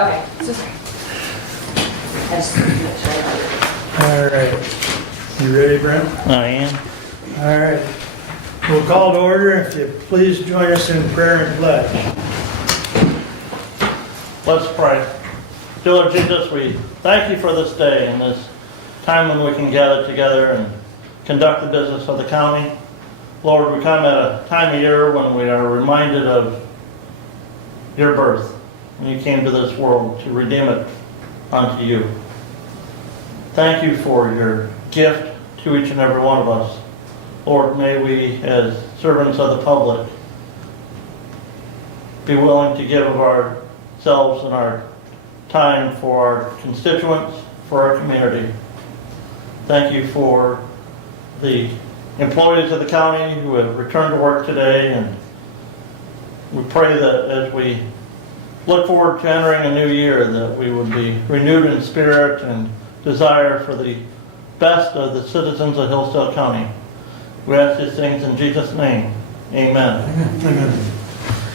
Okay, so sorry. I just wanted to make sure I got it. All right. You ready, Brent? I am. All right. We'll call to order. If you please join us in prayer and pledge. Let's pray. Dear Lord Jesus, we thank you for this day and this time when we can gather together and conduct the business of the county. Lord, we come at a time of year when we are reminded of your birth. When you came to this world to redeem it unto you. Thank you for your gift to each and every one of us. Lord, may we, as servants of the public, be willing to give of ourselves and our time for our constituents, for our community. Thank you for the employees of the county who have returned to work today, and we pray that as we look forward to entering a new year, that we would be renewed in spirit and desire for the best of the citizens of Hillsdale County. We ask these things in Jesus' name. Amen. Amen.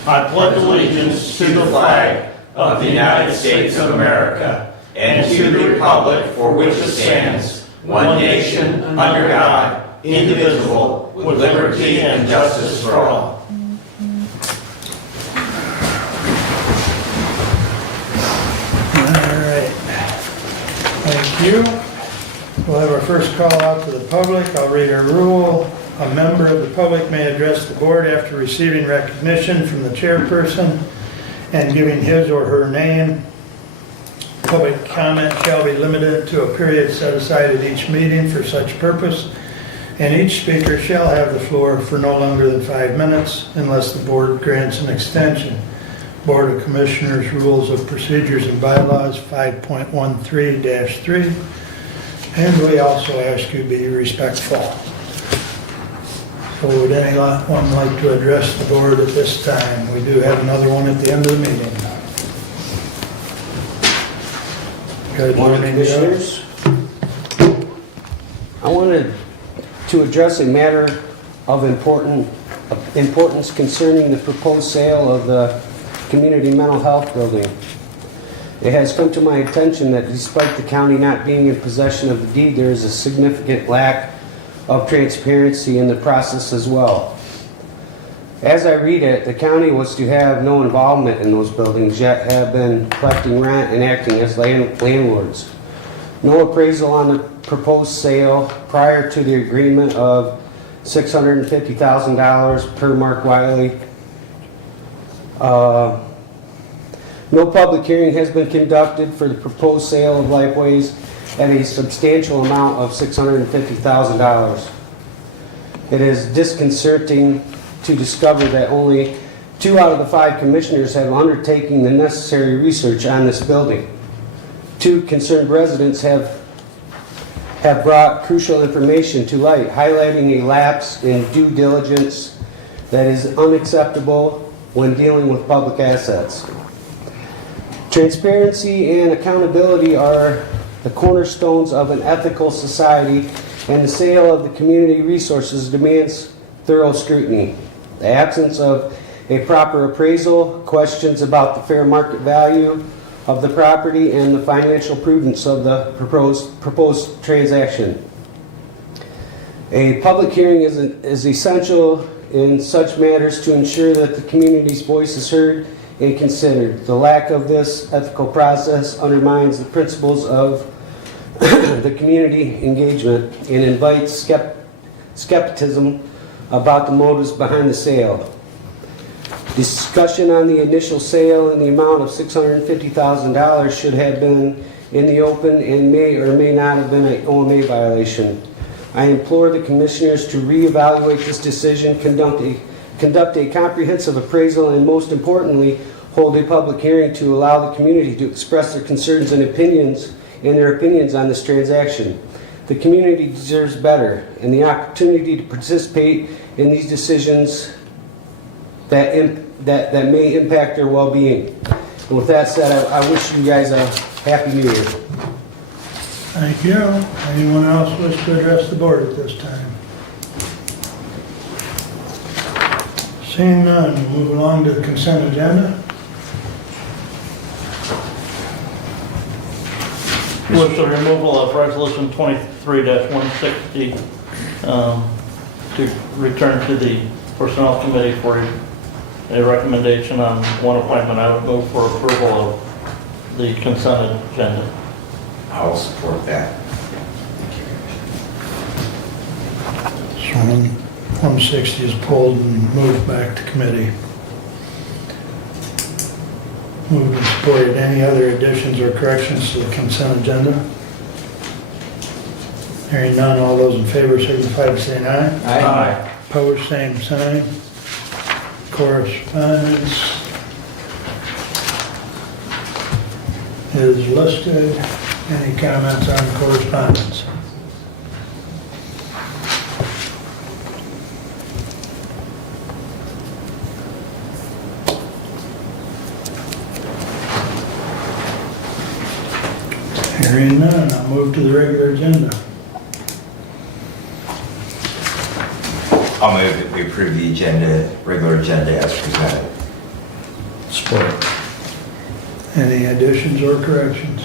I pledge allegiance to the flag of the United States of America and to the republic for which it stands, one nation, under God, indivisible, with liberty and justice for all. All right. Thank you. We'll have our first call out to the public. I'll read our rule. A member of the public may address the board after receiving recognition from the chairperson and giving his or her name. Public comment shall be limited to a period set aside at each meeting for such purpose, and each speaker shall have the floor for no longer than 5 minutes unless the board grants an extension. Board of Commissioners Rules of Procedures and Bylaws 5.13-3, and we also ask you to be respectful. So would anyone like to address the board at this time? We do have another one at the end of the meeting. Good Morning, morning, Commissioners. I wanted to address a matter of importance concerning the proposed sale of the community mental health building. It has come to my attention that despite the county not being in possession of the deed, there is a significant lack of transparency in the process as well. As I read it, the county was to have no involvement in those buildings, yet have been collecting rent and acting as landlords. No appraisal on the proposed sale prior to the agreement of $650,000 per Mark Wiley. No public hearing has been conducted for the proposed sale of Lifeways at a substantial amount of $650,000. It is disconcerting to discover that only 2 out of the 5 commissioners have undertaken the necessary research on this building. 2 concerned residents have brought crucial information to light, highlighting a lapse in due diligence that is unacceptable when dealing with public assets. Transparency and accountability are the cornerstones of an ethical society, and the sale of the community resources demands thorough scrutiny. The absence of a proper appraisal, questions about the fair market value of the property, and the financial prudence of the proposed transaction. A public hearing is essential in such matters to ensure that the community's voice is heard and considered. The lack of this ethical process undermines the principles of the community engagement and invites skepticism about the motives behind the sale. Discussion on the initial sale and the amount of $650,000 should have been in the open and may or may not have been an OMA violation. I implore the commissioners to reevaluate this decision, conduct a comprehensive appraisal, and most importantly, hold a public hearing to allow the community to express their concerns and their opinions on this transaction. The community deserves better, and the opportunity to participate in these decisions that may impact their well-being. And with that said, I wish you guys a Happy New Year. Thank you. Anyone else wish to address the board at this time? Seeing none, we'll move along to the consent agenda. with the removal of resolution 23-160 to return to the personnel committee for a recommendation on one appointment. I would move for approval of the consent agenda. I'll support that. So 160 is pulled and moved back to committee. Moved and supported. Any other additions or corrections to the consent agenda? Hearing none, all those in favor signify by saying aye. Aye. Opposed, same sign. Correspondence is listed. Any comments on correspondence? Hearing none, I'll move to the regular agenda. I'll move that we approve the agenda, regular agenda as presented. Support. Any additions or corrections?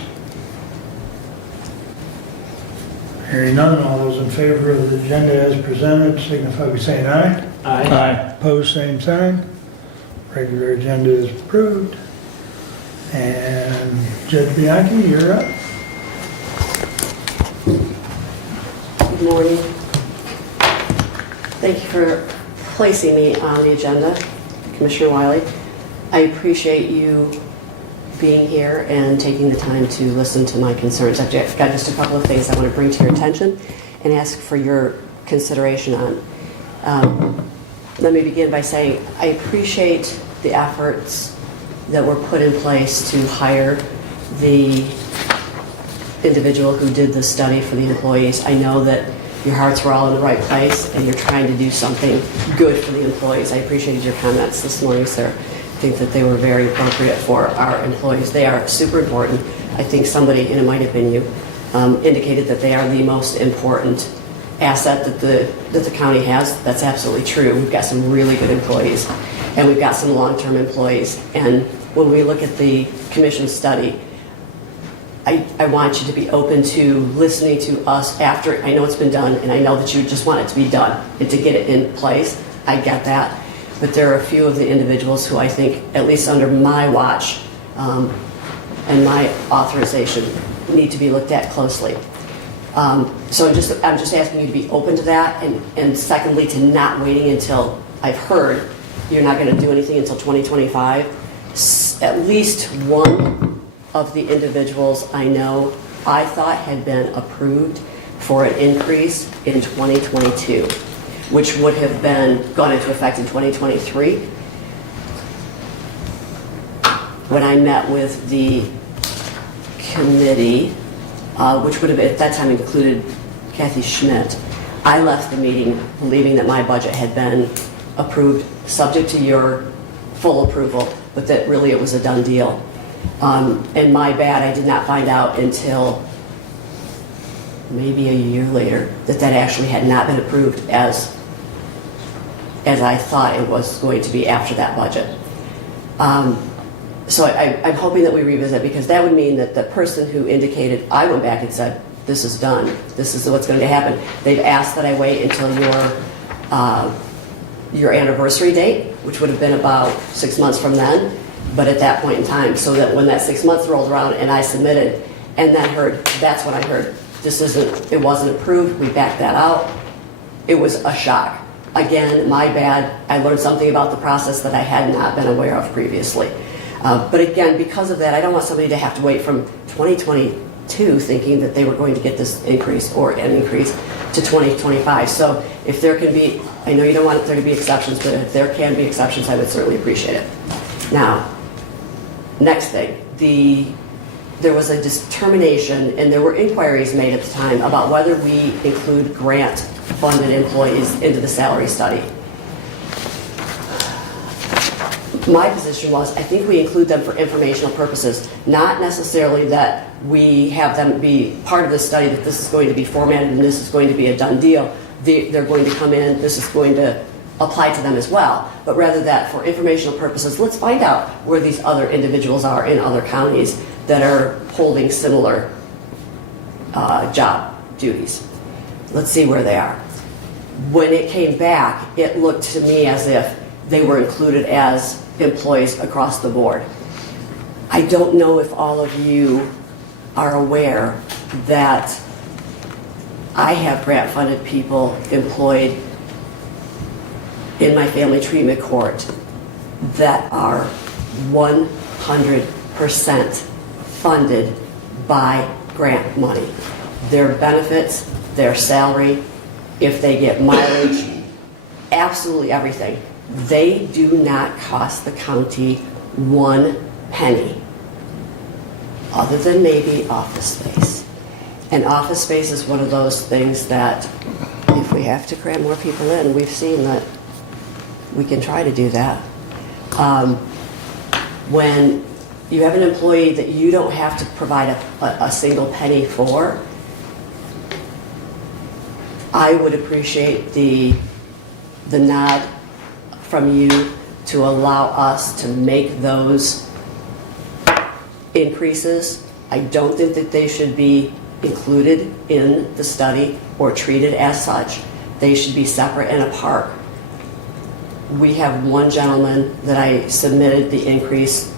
Hearing none, all those in favor of the agenda as presented signify by saying aye. Aye. Opposed, same sign. Regular agenda is approved. And Judge Bianchi, you're up. Good morning. Thank you for placing me on the agenda, Commissioner Wiley. I appreciate you being here and taking the time to listen to my concerns. I've got just a couple of things I want to bring to your attention and ask for your consideration on. Let me begin by saying I appreciate the efforts that were put in place to hire the individual who did the study for the employees. I know that your hearts were all in the right place and you're trying to do something good for the employees. I appreciated your comments this morning, sir. I think that they were very appropriate for our employees. They are super important. I think somebody, and it might have been you, indicated that they are the most important asset that the county has. That's absolutely true. We've got some really good employees and we've got some long-term employees. And when we look at the commission study, I want you to be open to listening to us after. I know it's been done, and I know that you just want it to be done and to get it in place. I get that. But there are a few of the individuals who I think, at least under my watch and my authorization, need to be looked at closely. So I'm just asking you to be open to that, and secondly, to not waiting until I've heard you're not going to do anything until 2025. At least one of the individuals I know I thought had been approved for an increase in 2022, which would have gone into effect in 2023. When I met with the committee, which would have at that time included Kathy Schmidt, I left the meeting believing that my budget had been approved subject to your full approval, but that really it was a done deal. And my bad, I did not find out until maybe a year later that actually had not been approved as I thought it was going to be after that budget. So I'm hoping that we revisit, because that would mean that the person who indicated, I went back and said, this is done, this is what's going to happen. They've asked that I wait until your anniversary date, which would have been about 6 months from then, but at that point in time, so that when that 6 months rolled around and I submitted and then heard, that's when I heard, it wasn't approved, we backed that out. It was a shock. Again, my bad, I learned something about the process that I had not been aware of previously. But again, because of that, I don't want somebody to have to wait from 2022 thinking that they were going to get this increase or an increase to 2025. So if there can be, I know you don't want there to be exceptions, but if there can be exceptions, I would certainly appreciate it. Now, next thing, there was a determination, and there were inquiries made at the time about whether we include grant-funded employees into the salary study. My position was, I think we include them for informational purposes, not necessarily that we have them be part of the study, that this is going to be formatted and this is going to be a done deal. They're going to come in, this is going to apply to them as well, but rather that for informational purposes, let's find out where these other individuals are in other counties that are holding similar job duties. Let's see where they are. When it came back, it looked to me as if they were included as employees across the board. I don't know if all of you are aware that I have grant-funded people employed in my family treatment court that are 100% funded by grant money. Their benefits, their salary, if they get mileage, absolutely everything. They do not cost the county 1 penny, other than maybe office space. And office space is one of those things that if we have to cram more people in, we've seen that we can try to do that. When you have an employee that you don't have to provide a single penny for, I would appreciate the nod from you to allow us to make those increases. I don't think that they should be included in the study or treated as such. They should be separate and apart. We have one gentleman that I submitted the increase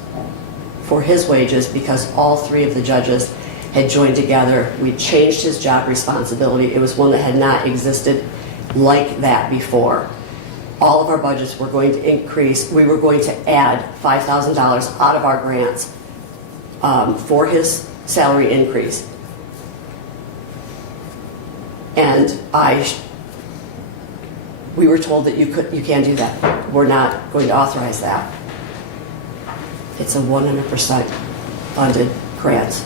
for his wages because all 3 of the judges had joined together. We changed his job responsibility. It was one that had not existed like that before. All of our budgets were going to increase. We were going to add $5,000 out of our grants for his salary increase. And we were told that you can't do that. We're not going to authorize that. It's a 100% funded grant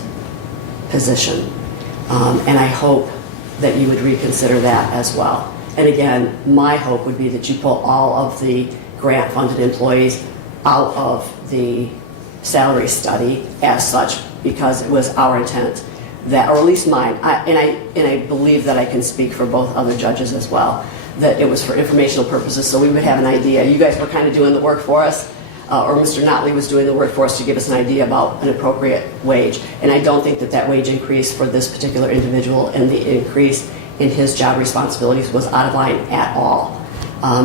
position. And I hope that you would reconsider that as well. And again, my hope would be that you pull all of the grant-funded employees out of the salary study as such, because it was our intent that, or at least mine, and I believe that I can speak for both other judges as well, that it was for informational purposes, so we would have an idea. You guys were kind of doing the work for us, or Mr. Notley was doing the work for us to give us an idea about an appropriate wage. And I don't think that that wage increase for this particular individual and the increase in his job responsibilities was out of line at all,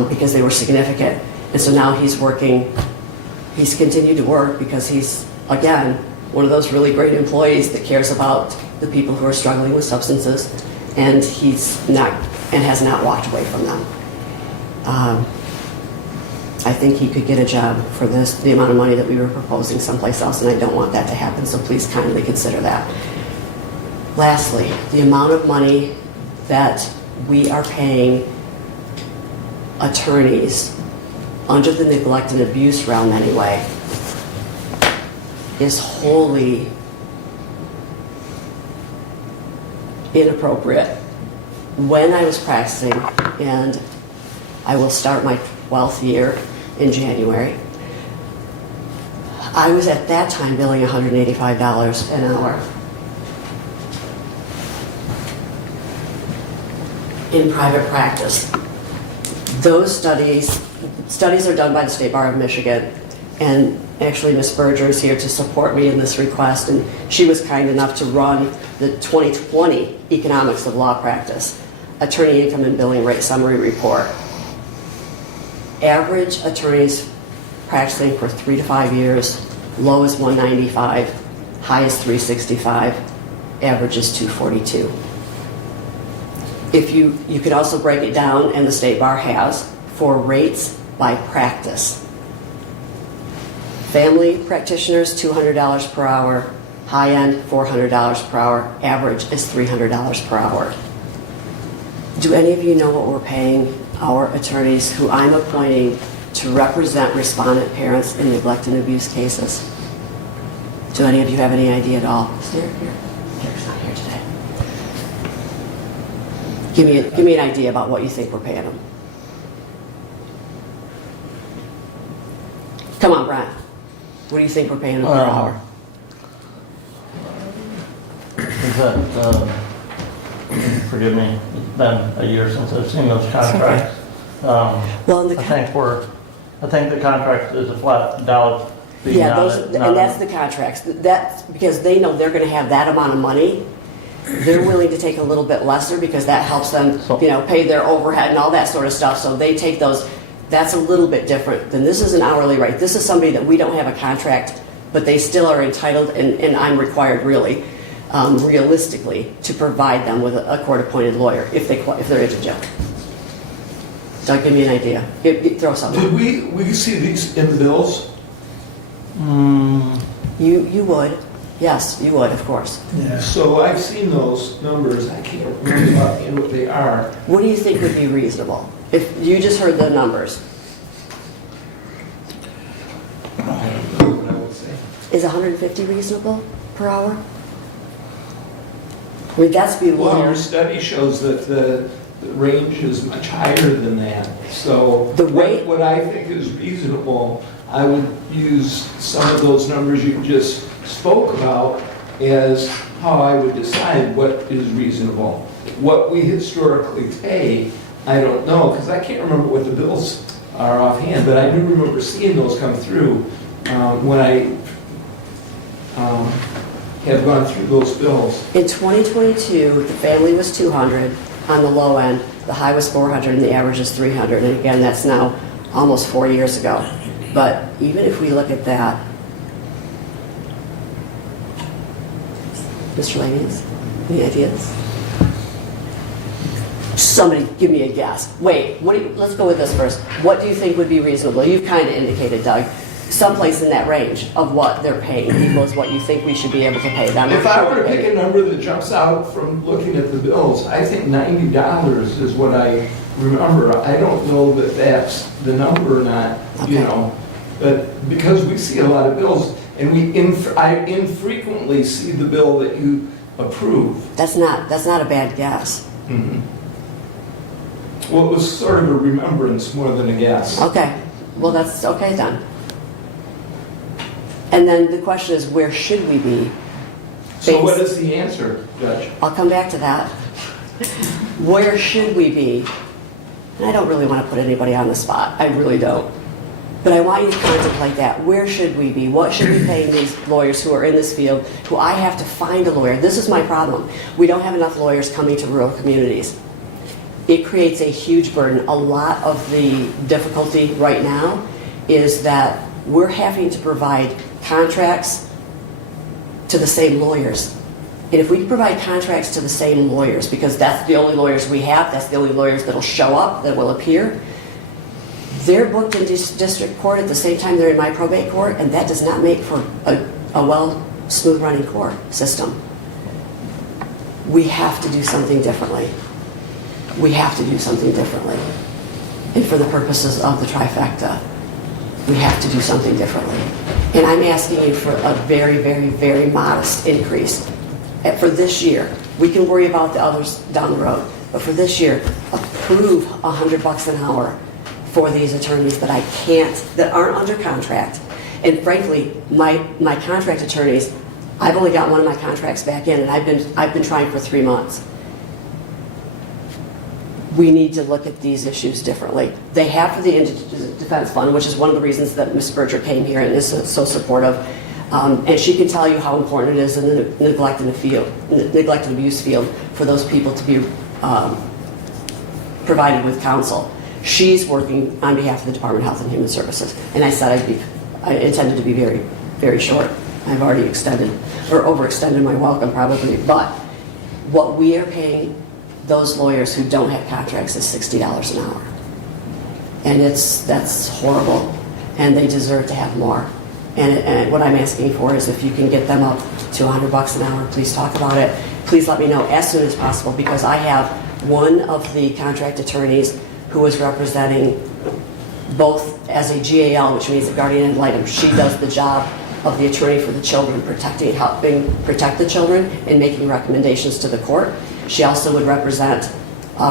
because they were significant. And so now he's continued to work because he's, again, one of those really great employees that cares about the people who are struggling with substances, and has not walked away from them. I think he could get a job for the amount of money that we were proposing someplace else, and I don't want that to happen, so please kindly consider that. Lastly, the amount of money that we are paying attorneys under the neglect and abuse realm anyway is wholly inappropriate. When I was practicing, and I will start my 12th year in January, I was at that time billing $185 an hour. In private practice. Those studies are done by the State Bar of Michigan, and actually Ms. Berger is here to support me in this request, and she was kind enough to run the 2020 Economics of Law Practice Attorney Income and Billing Rate Summary Report. Average attorneys practicing for 3 to 5 years, low is 195, high is 365, average is 242. If you could also break it down, and the State Bar has, for rates by practice. Family practitioners, $200 per hour, high-end, $400 per hour, average is $300 per hour. Do any of you know what we're paying our attorneys who I'm appointing to represent respondent parents in neglect and abuse cases? Do any of you have any idea at all? Derek's not here today. Give me an idea about what you think we're paying them. Come on, Brian. What do you think we're paying them per hour? Is that, forgive me, it's been a year since I've seen those contracts. Well, I think the contract is a flat dollar fee. Yeah, and that's the contracts. That's because they know they're going to have that amount of money, they're willing to take a little bit lesser because that helps them, pay their overhead and all that sort of stuff. So they take those. That's a little bit different than this is an hourly rate. This is somebody that we don't have a contract, but they still are entitled, and I'm required really, realistically, to provide them with a court-appointed lawyer if they're indigent. Doug, give me an idea. Throw something. Did we see these in the bills? You would. Yes, you would, of course. Yeah. So I've seen those numbers. I can't remember offhand what they are. What do you think would be reasonable? If you just heard the numbers, I don't know what I would say. is 150 reasonable per hour? I mean, that's Well, below. your study shows that the range is much higher than that. So The rate- what I think is reasonable, I would use some of those numbers you just spoke about as how I would decide what is reasonable. What we historically pay, I don't know, because I can't remember what the bills are offhand, but I do remember seeing those come through when I have gone through those bills. In 2022, the family was 200 on the low end, the high was 400, and the average is 300. And again, that's now almost 4 years ago. But even if we look at that, Mr. Langes, any ideas? Somebody give me a guess. Wait, let's go with this first. What do you think would be reasonable? You've kind of indicated, Doug, someplace in that range of what they're paying equals what you think we should be able to pay them. If I were to pick a number that jumps out from looking at the bills, I think $90 is what I remember. I don't know that that's the number or not, Okay. but because we see a lot of bills, and I infrequently see the bill that you approve. That's not a bad guess. Well, it was sort of a remembrance more than a guess. Okay, well, that's okay then. And then the question is, where should we be? So what is the answer, Judge? I'll come back to that. Where should we be? And I don't really want to put anybody on the spot. I really don't. But I want you to contemplate that. Where should we be? What should we be paying these lawyers who are in this field, who I have to find a lawyer? This is my problem. We don't have enough lawyers coming to rural communities. It creates a huge burden. A lot of the difficulty right now is that we're having to provide contracts to the same lawyers. And if we provide contracts to the same lawyers, because that's the only lawyers we have, that's the only lawyers that'll show up, that will appear, they're booked in district court at the same time they're in my probate court, and that does not make for a smooth running court system. We have to do something differently. We have to do something differently. And for the purposes of the trifecta, we have to do something differently. And I'm asking you for a very, very, very modest increase. For this year, we can worry about the others down the road, but for this year, approve $100 an hour for these attorneys that that aren't under contract. And frankly, my contract attorneys, I've only got one of my contracts back in, and I've been trying for 3 months. We need to look at these issues differently. They have for the Indigent Defense Fund, which is one of the reasons that Ms. Berger came here and is so supportive. And she can tell you how important it is in the neglect and abuse field for those people to be provided with counsel. She's working on behalf of the Department of Health and Human Services. And I said I intended to be very, very short. I've already overextended my welcome probably. But what we are paying those lawyers who don't have contracts is $60 an hour. And that's horrible. And they deserve to have more. And what I'm asking for is if you can get them up to $100 an hour, please talk about it. Please let me know as soon as possible, because I have one of the contract attorneys who is representing both as a GAL, which means a guardian ad litem. She does the job of the attorney for the children, helping protect the children and making recommendations to the court. She also would represent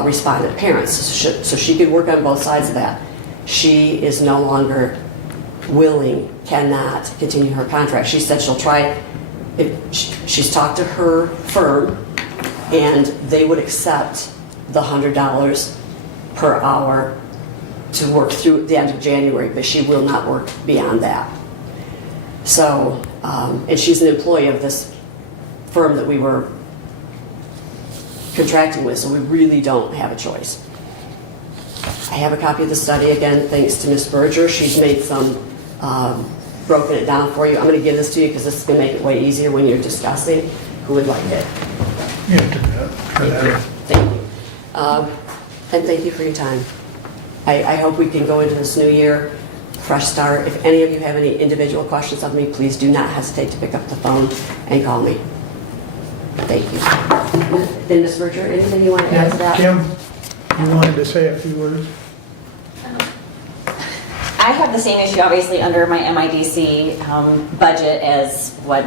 respondent parents, so she could work on both sides of that. She is no longer cannot continue her contract. She said she'll try. She's talked to her firm, and they would accept the $100 per hour to work through the end of January, but she will not work beyond that. So, and she's an employee of this firm that we were contracting with, so we really don't have a choice. I have a copy of the study, again, thanks to Ms. Berger. She's made some, broken it down for you. I'm going to give this to you because this is going to make it way easier when you're discussing. Who would like it? You have to do that for that. Thank you. And thank you for your time. I hope we can go into this new year, fresh start. If any of you have any individual questions of me, please do not hesitate to pick up the phone and call me. Thank you. Then, Ms. Berger, anything you want to add to that? Kim, you wanted to say a few words? I have the same issue, obviously, under my MIDC budget as what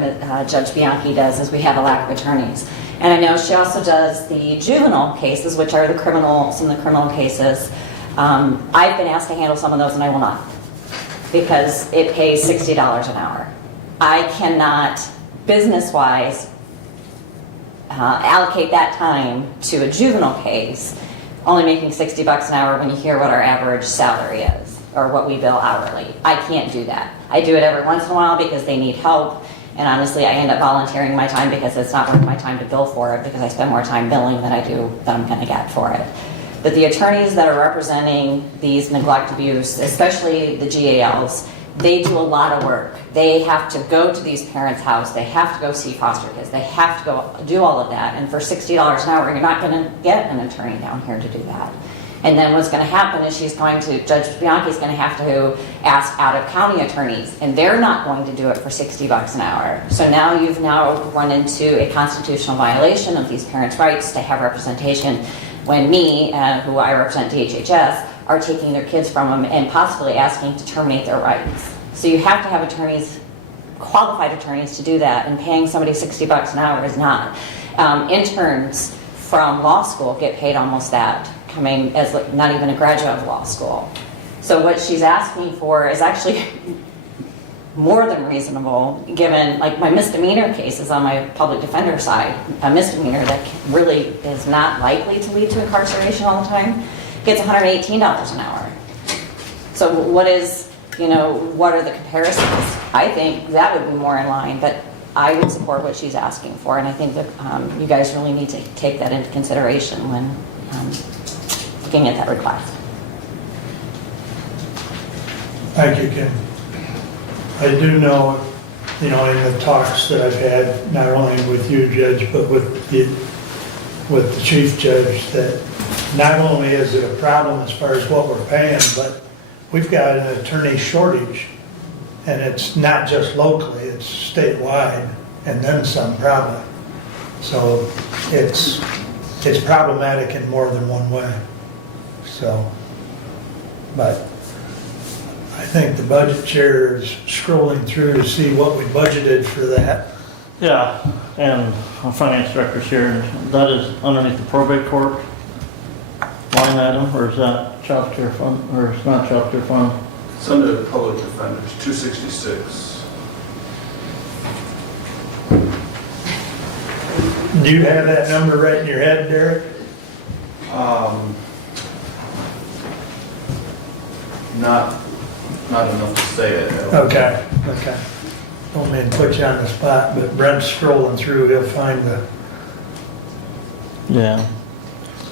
Judge Bianchi does, is we have a lack of attorneys. And I know she also does the juvenile cases, which are some of the criminal cases. I've been asked to handle some of those, and I will not, because it pays $60 an hour. I cannot, business-wise, allocate that time to a juvenile case, only making $60 an hour when you hear what our average salary is, or what we bill hourly. I can't do that. I do it every once in a while because they need help, and honestly, I end up volunteering my time because it's not worth my time to bill for it, because I spend more time billing than I do that I'm going to get for it. But the attorneys that are representing these neglect abuse, especially the GALs, they do a lot of work. They have to go to these parents' house. They have to go see foster kids. They have to go do all of that. And for $60 an hour, you're not going to get an attorney down here to do that. And then what's going to happen is Judge Bianchi's going to have to ask out-of-county attorneys, and they're not going to do it for $60 an hour. So now you've run into a constitutional violation of these parents' rights to have representation, when me, who I represent DHHS, are taking their kids from them and possibly asking to terminate their rights. So you have to have attorneys, qualified attorneys, to do that, and paying somebody $60 an hour is not. Interns from law school get paid almost that, coming as not even a graduate of law school. So what she's asking for is actually more than reasonable, given like my misdemeanor cases on my public defender side, a misdemeanor that really is not likely to lead to incarceration all the time, gets $118 an hour. So what are the comparisons? I think that would be more in line, but I would support what she's asking for, and I think that you guys really need to take that into consideration when looking at that request. Thank you, Kim. I do know, in the talks that I've had, not only with you, Judge, but with the Chief Judge, that not only is it a problem as far as what we're paying, but we've got an attorney shortage, and it's not just locally, it's statewide, and then some probably. So it's problematic in more than one way. So, but I think the budget chair is scrolling through to see what we budgeted for that. Yeah, and our finance director's here, and that is underneath the probate court line item, or is that child care fund, or it's not child care fund? It's under the public defenders, 266. Do you have that number right in your head, Derek? Not enough to say it. Okay. Don't mean to put you on the spot, but Brent's scrolling through, he'll find the... Yeah.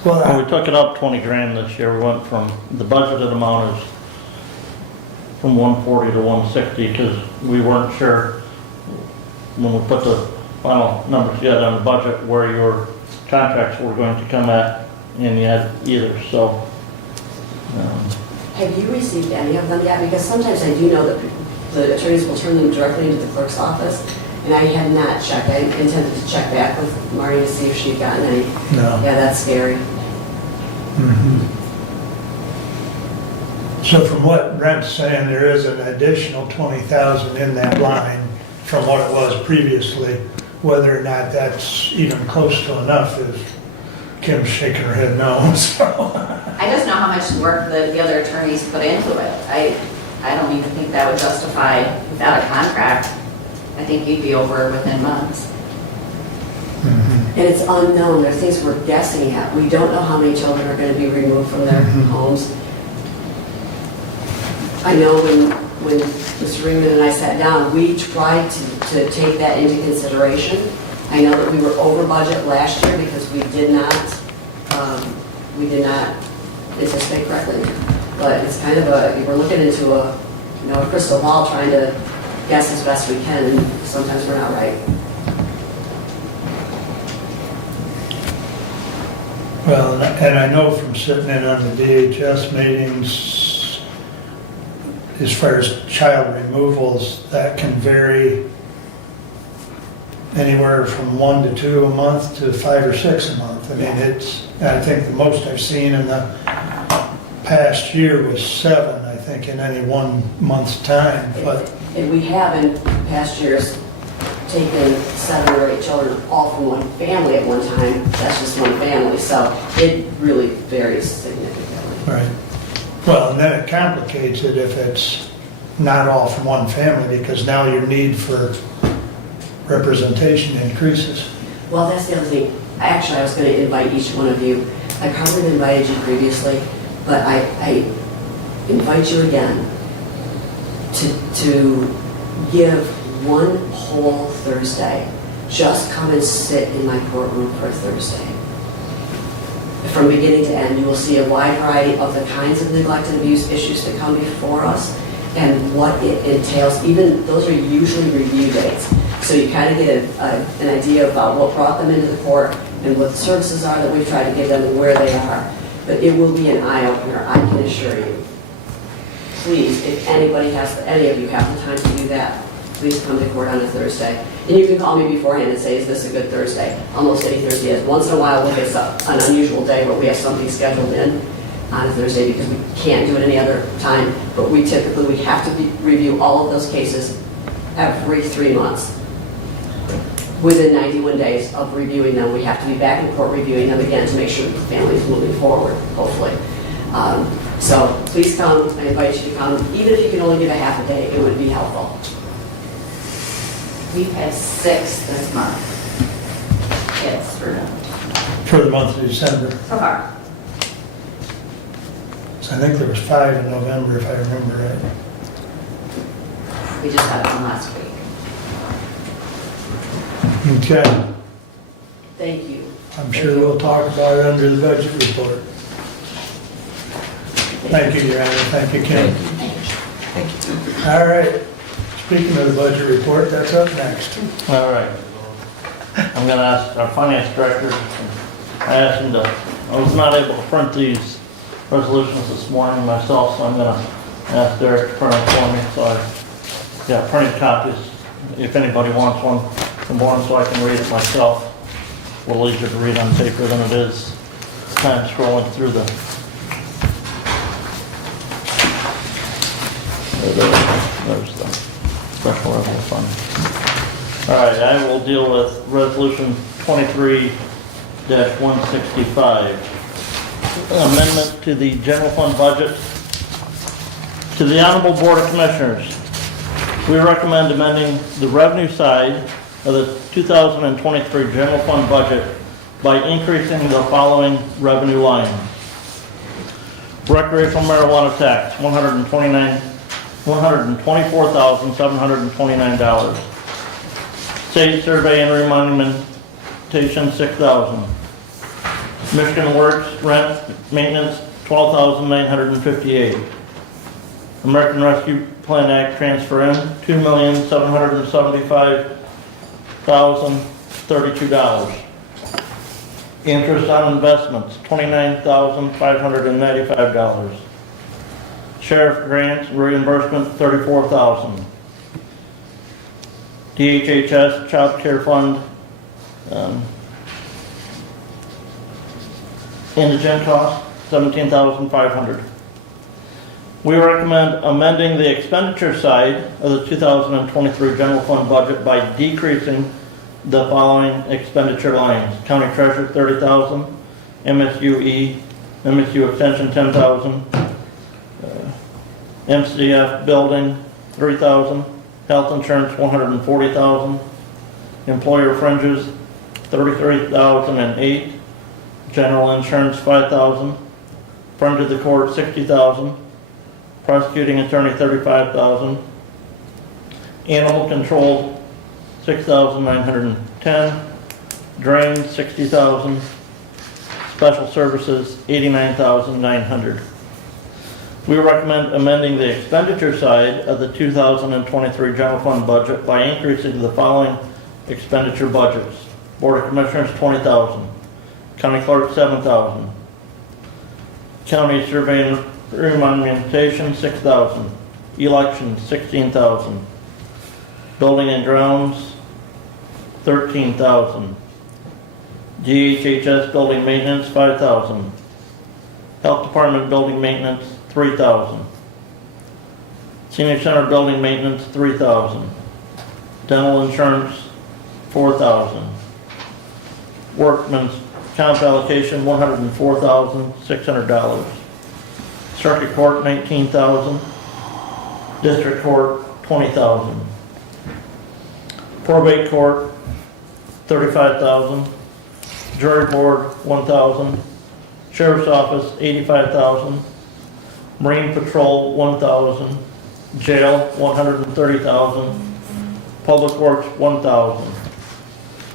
Well, we took it up 20 grand this year. We went from, the budgeted amount is from 140 to 160, because we weren't sure when we put the final numbers together on the budget where your contracts were going to come at, and you had either, so. Have you received any of them yet? Because sometimes I do know that the attorneys will turn them directly into the clerk's office, and I had not checked. I intended to check back with Marty to see if she'd gotten any. No. Yeah, that's scary. So from what Brent's saying, there is an additional 20,000 in that line from what it was previously. Whether or not that's even close to enough is Kim's shaking her head no. So. I just know how much work the other attorneys put into it. I don't even think that would justify, without a contract, I think you'd be over within months. And it's unknown. There's things we're guessing at. We don't know how many children are going to be removed from their homes. I know when Mr. Ringman and I sat down, we tried to take that into consideration. I know that we were over budget last year because we did not anticipate correctly. But it's kind of we're looking into a crystal ball trying to guess as best we can, and sometimes we're not right. Well, and I know from sitting in on the DHS meetings, as far as child removals, that can vary anywhere from 1 to 2 a month to 5 or 6 a month. I mean, I think the most I've seen in the past year was 7, I think, in any 1 month's time, but. And we have in past years taken 7 or 8 children all from one family at one time. That's just one family, so it really varies significantly. Right. Well, and then it complicates it if it's not all from one family, because now your need for representation increases. Well, that's the other thing. Actually, I was going to invite each one of you. I probably invited you previously, but I invite you again to give one whole Thursday. Just come and sit in my courtroom for a Thursday. From beginning to end, you will see a wide variety of the kinds of neglect and abuse issues that come before us and what it entails. Even those are usually review dates. So you kind of get an idea about what brought them into the court and what the services are that we've tried to give them and where they are. But it will be an eye-opener, I can assure you. Please, if any of you have the time to do that, please come to court on a Thursday. And you can call me beforehand and say, is this a good Thursday? Almost any Thursday is. Once in a while, we'll get an unusual day where we have something scheduled in on a Thursday because we can't do it any other time. But we have to review all of those cases every 3 months. Within 91 days of reviewing them, we have to be back in court reviewing them again to make sure that the family is moving forward, hopefully. So please come. I invite you to come. Even if you can only give a half a day, it would be helpful. We've had 6 this month. Kids For the month of December. so far. So I think there was 5 in November, if I remember right. We just had one last week. Okay. Thank you. I'm sure we'll talk about it under the budget report. Thank you, Your Honor. Thank you, Ken. All right. Speaking of the budget report, that's up next. All right. I'm going to ask our finance director, I asked him I was not able to print these resolutions this morning myself, so I'm going to ask Derek to print them for me. So I got printed copies, if anybody wants one, from one so I can read it myself. A little easier to read on paper than it is time scrolling through the. There's the special revenue fund. All right, I will deal with resolution 23-165. Amendment to the general fund budget. To the Honorable Board of Commissioners, we recommend amending the revenue side of the 2023 general fund budget by increasing the following revenue lines. Recreational marijuana tax, $124,729. State survey and remonumentation, $6,000. Michigan Works rent maintenance, $12,958. American Rescue Plan Act transfer in, $2,775,032. Interest on investments, $29,595. Sheriff grants reimbursement, $34,000. DHHS Child Care Fund, indigent cost, $17,500. We recommend amending the expenditure side of the 2023 general fund budget by decreasing the following expenditure lines. County Treasurer, $30,000. MSU Extension, $10,000. MCF Building, $3,000. Health Insurance, $140,000. Employer Fringes, $33,008. General Insurance, $5,000. Friend of the Court, $60,000. Prosecuting Attorney, $35,000. Animal Control, $6,910. Drain, $60,000. Special services, $89,900. We recommend amending the expenditure side of the 2023 general fund budget by increasing the following expenditure budgets. Board of Commissioners, $20,000. County Clerk, $7,000. County Survey and Remonumentation, $6,000. Elections, $16,000. Building and Grounds, $13,000. GHHS Building Maintenance, $5,000. Health Department Building Maintenance, $3,000. Senior Center Building Maintenance, $3,000. Dental Insurance, $4,000. Workman's Comp Allocation, $104,600. Circuit Court, $19,000. District Court, $20,000. Probate Court, $35,000. Jury Board, $1,000. Sheriff's Office, $85,000. Marine Patrol, $1,000. Jail, $130,000. Public Works, $1,000.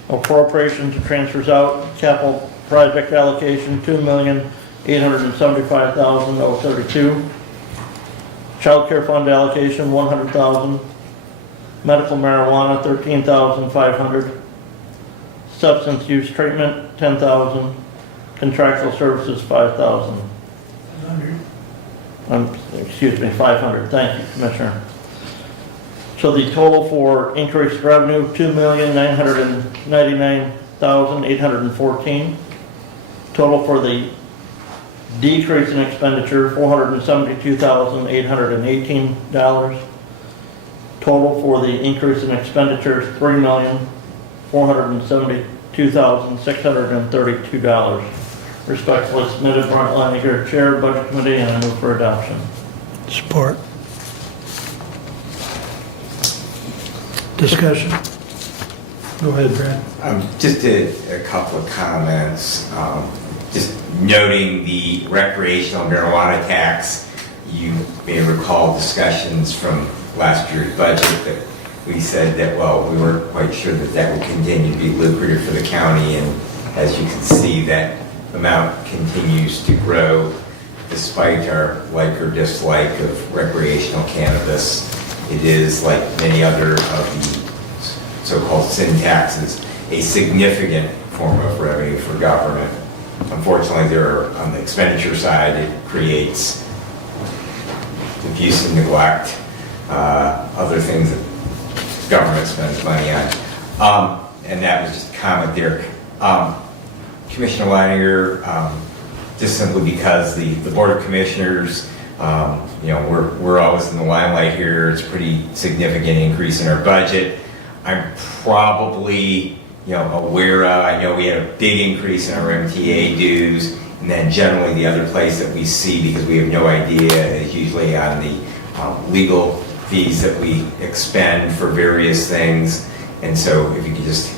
Appropriations and transfers out, capital project allocation, $2,875,032. Child care fund allocation, $100,000. Medical marijuana, $13,500. Substance use treatment, $10,000. Contractual services, $5,000. Excuse me, $500. Thank you, Commissioner. So the total for increased revenue, $2,999,814. Total for the decrease in expenditure, $472,818. Total for the increase in expenditures, $3,472,632. Respectfully submitted, Brent Leininger, Chair, Budget Committee, and I move for adoption. Support. Discussion. Go ahead, Brad. Just a couple of comments. Just noting the recreational marijuana tax. You may recall discussions from last year's budget that we said that, well, we weren't quite sure that that would continue to be lucrative for the county. And as you can see, that amount continues to grow despite our like or dislike of recreational cannabis. It is, like many other of the so-called sin taxes, a significant form of revenue for government. Unfortunately, on the expenditure side, it creates abuse and neglect, other things that government spends money on. And that was just a comment there. Commissioner Leininger, just simply because the Board of Commissioners, we're always in the limelight here. It's a pretty significant increase in our budget. I'm probably, aware of, I know we had a big increase in our MTA dues, and then generally the other place that we see, because we have no idea, is usually on the legal fees that we expend for various things. And so if you could just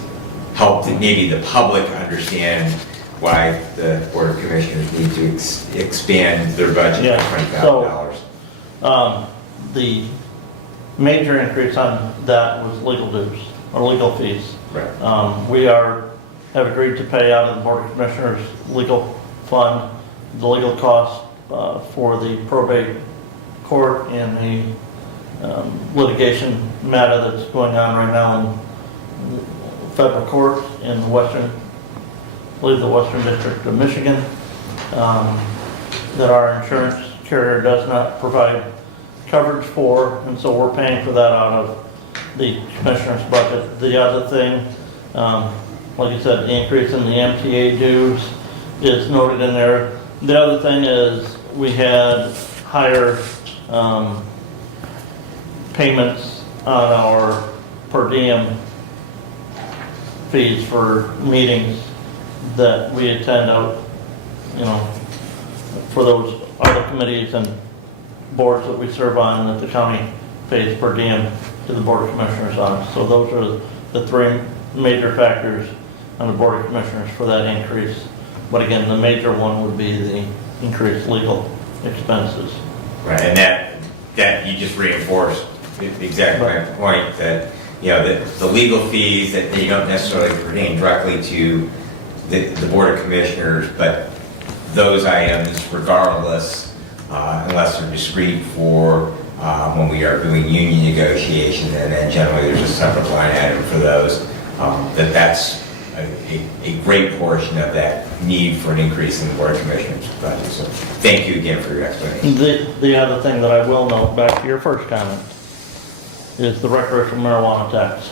help maybe the public understand why the Board of Commissioners need to expand their budget by $20,000. So, the major increase on that was legal dues, or legal fees. Right. We have agreed to pay out of the Board of Commissioners legal fund the legal costs for the probate court and the litigation matter that's going on right now in the federal court in the Western District of Michigan, that our insurance carrier does not provide coverage for, and so we're paying for that out of the Commissioner's budget. The other thing, like you said, the increase in the MTA dues is noted in there. The other thing is we had higher payments on our per diem fees for meetings that we attend out, for those other committees and boards that we serve on that the county pays per diem to the Board of Commissioners on. So those are the three major factors on the Board of Commissioners for that increase. But again, the major one would be the increased legal expenses. Right, and that you just reinforced exactly my point, that the legal fees that they don't necessarily pertain directly to the Board of Commissioners, but those items, regardless, unless they're discrete for when we are doing union negotiations, and then generally there's a separate line item for those, that's a great portion of that need for an increase in the Board of Commissioners budget. So thank you again for your explanation. The other thing that I will note, back to your first comment, is the recreational marijuana tax.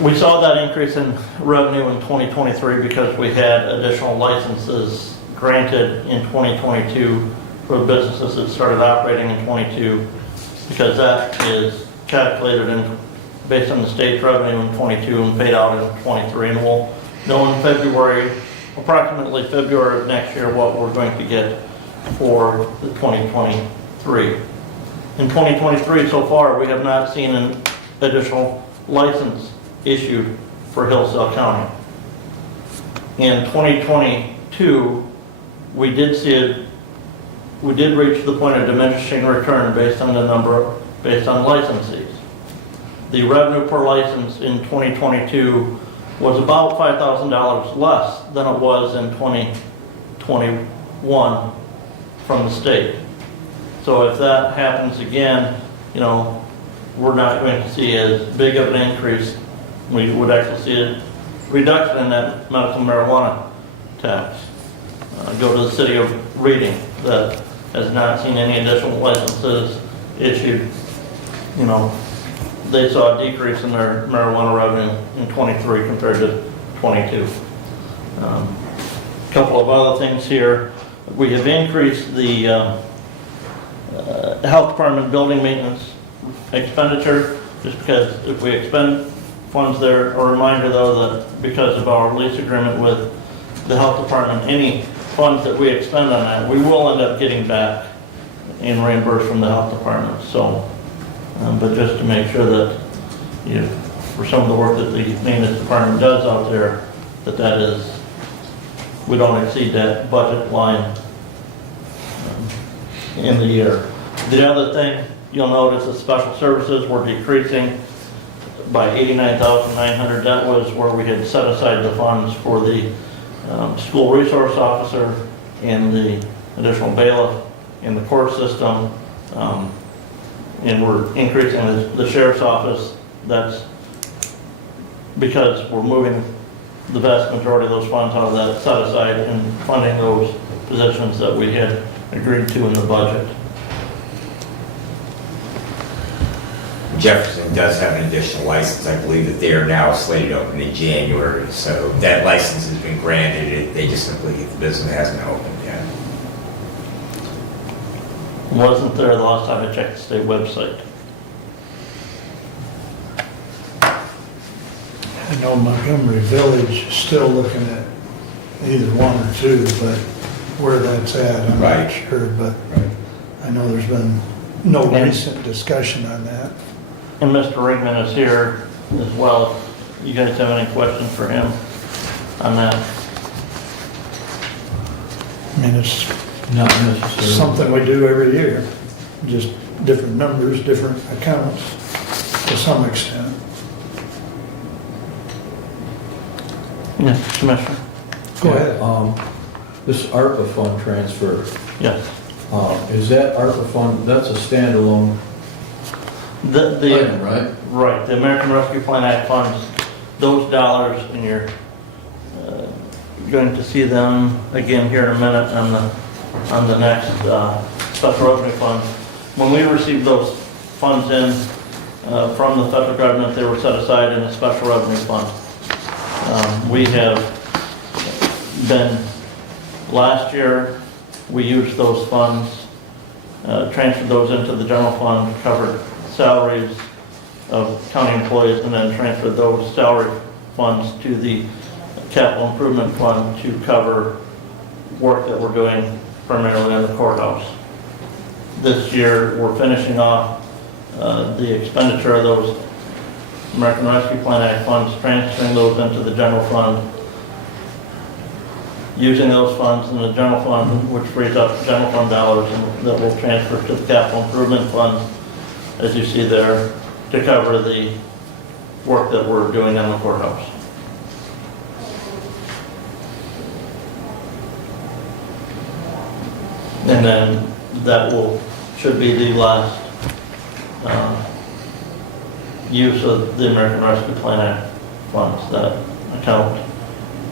We saw that increase in revenue in 2023 because we had additional licenses granted in 2022 for the businesses that started operating in 22, because that is calculated based on the state's revenue in 22 and paid out in 23. And we'll know in February, approximately February of next year, what we're going to get for the 2023. In 2023 so far, we have not seen an additional license issued for Hillsdale County. In 2022, we did reach the point of diminishing return based on licensees. The revenue per license in 2022 was about $5,000 less than it was in 2021 from the state. So if that happens again, we're not going to see as big of an increase. We would actually see a reduction in that medical marijuana tax. Go to the city of Reading that has not seen any additional licenses issued. They saw a decrease in their marijuana revenue in 23 compared to 22. A couple of other things here. We have increased the health department building maintenance expenditure, just because if we expend funds there. A reminder though that because of our lease agreement with the health department, any funds that we expend on that, we will end up getting back and reimbursed from the health department. So, but just to make sure that, for some of the work that the maintenance department does out there, we don't exceed that budget line in the year. The other thing you'll notice is special services were decreasing by $89,900. That was where we had set aside the funds for the school resource officer and the additional bailiff in the court system. And we're increasing the sheriff's office. That's because we're moving the vast majority of those funds out of that set aside and funding those positions that we had agreed to in the budget. Jefferson does have an additional license. I believe that they are now slated to open in January. So that license has been granted. They just simply, the business hasn't opened yet. Wasn't there the last time I checked the state website. I know Montgomery Village is still looking at either one or two, but where that's at, I'm not sure. But I know there's been no recent discussion on that. And Mr. Ringman is here as well. You guys have any questions for him on that? I mean, it's Not necessarily. something we do every year, just different numbers, different accounts to some extent. Yes, Commissioner. Go ahead. This ARPA fund transfer, Yes. is that ARPA fund, that's a standalone item, right? Right, the American Rescue Plan Act funds those dollars, and you're going to see them again here in a minute on the next special revenue fund. When we received those funds in from the federal government, they were set aside in a special revenue fund. We have been, last year, we used those funds, transferred those into the general fund, covered salaries of county employees, and then transferred those salary funds to the capital improvement fund to cover work that we're doing primarily in the courthouse. This year, we're finishing off the expenditure of those American Rescue Plan Act funds, transferring those into the general fund, using those funds in the general fund, which frees up general fund dollars, and that will transfer to the capital improvement fund, as you see there. to cover the work that we're doing on the courthouse. And then that should be the last use of the American Rescue Plan Act funds. That account,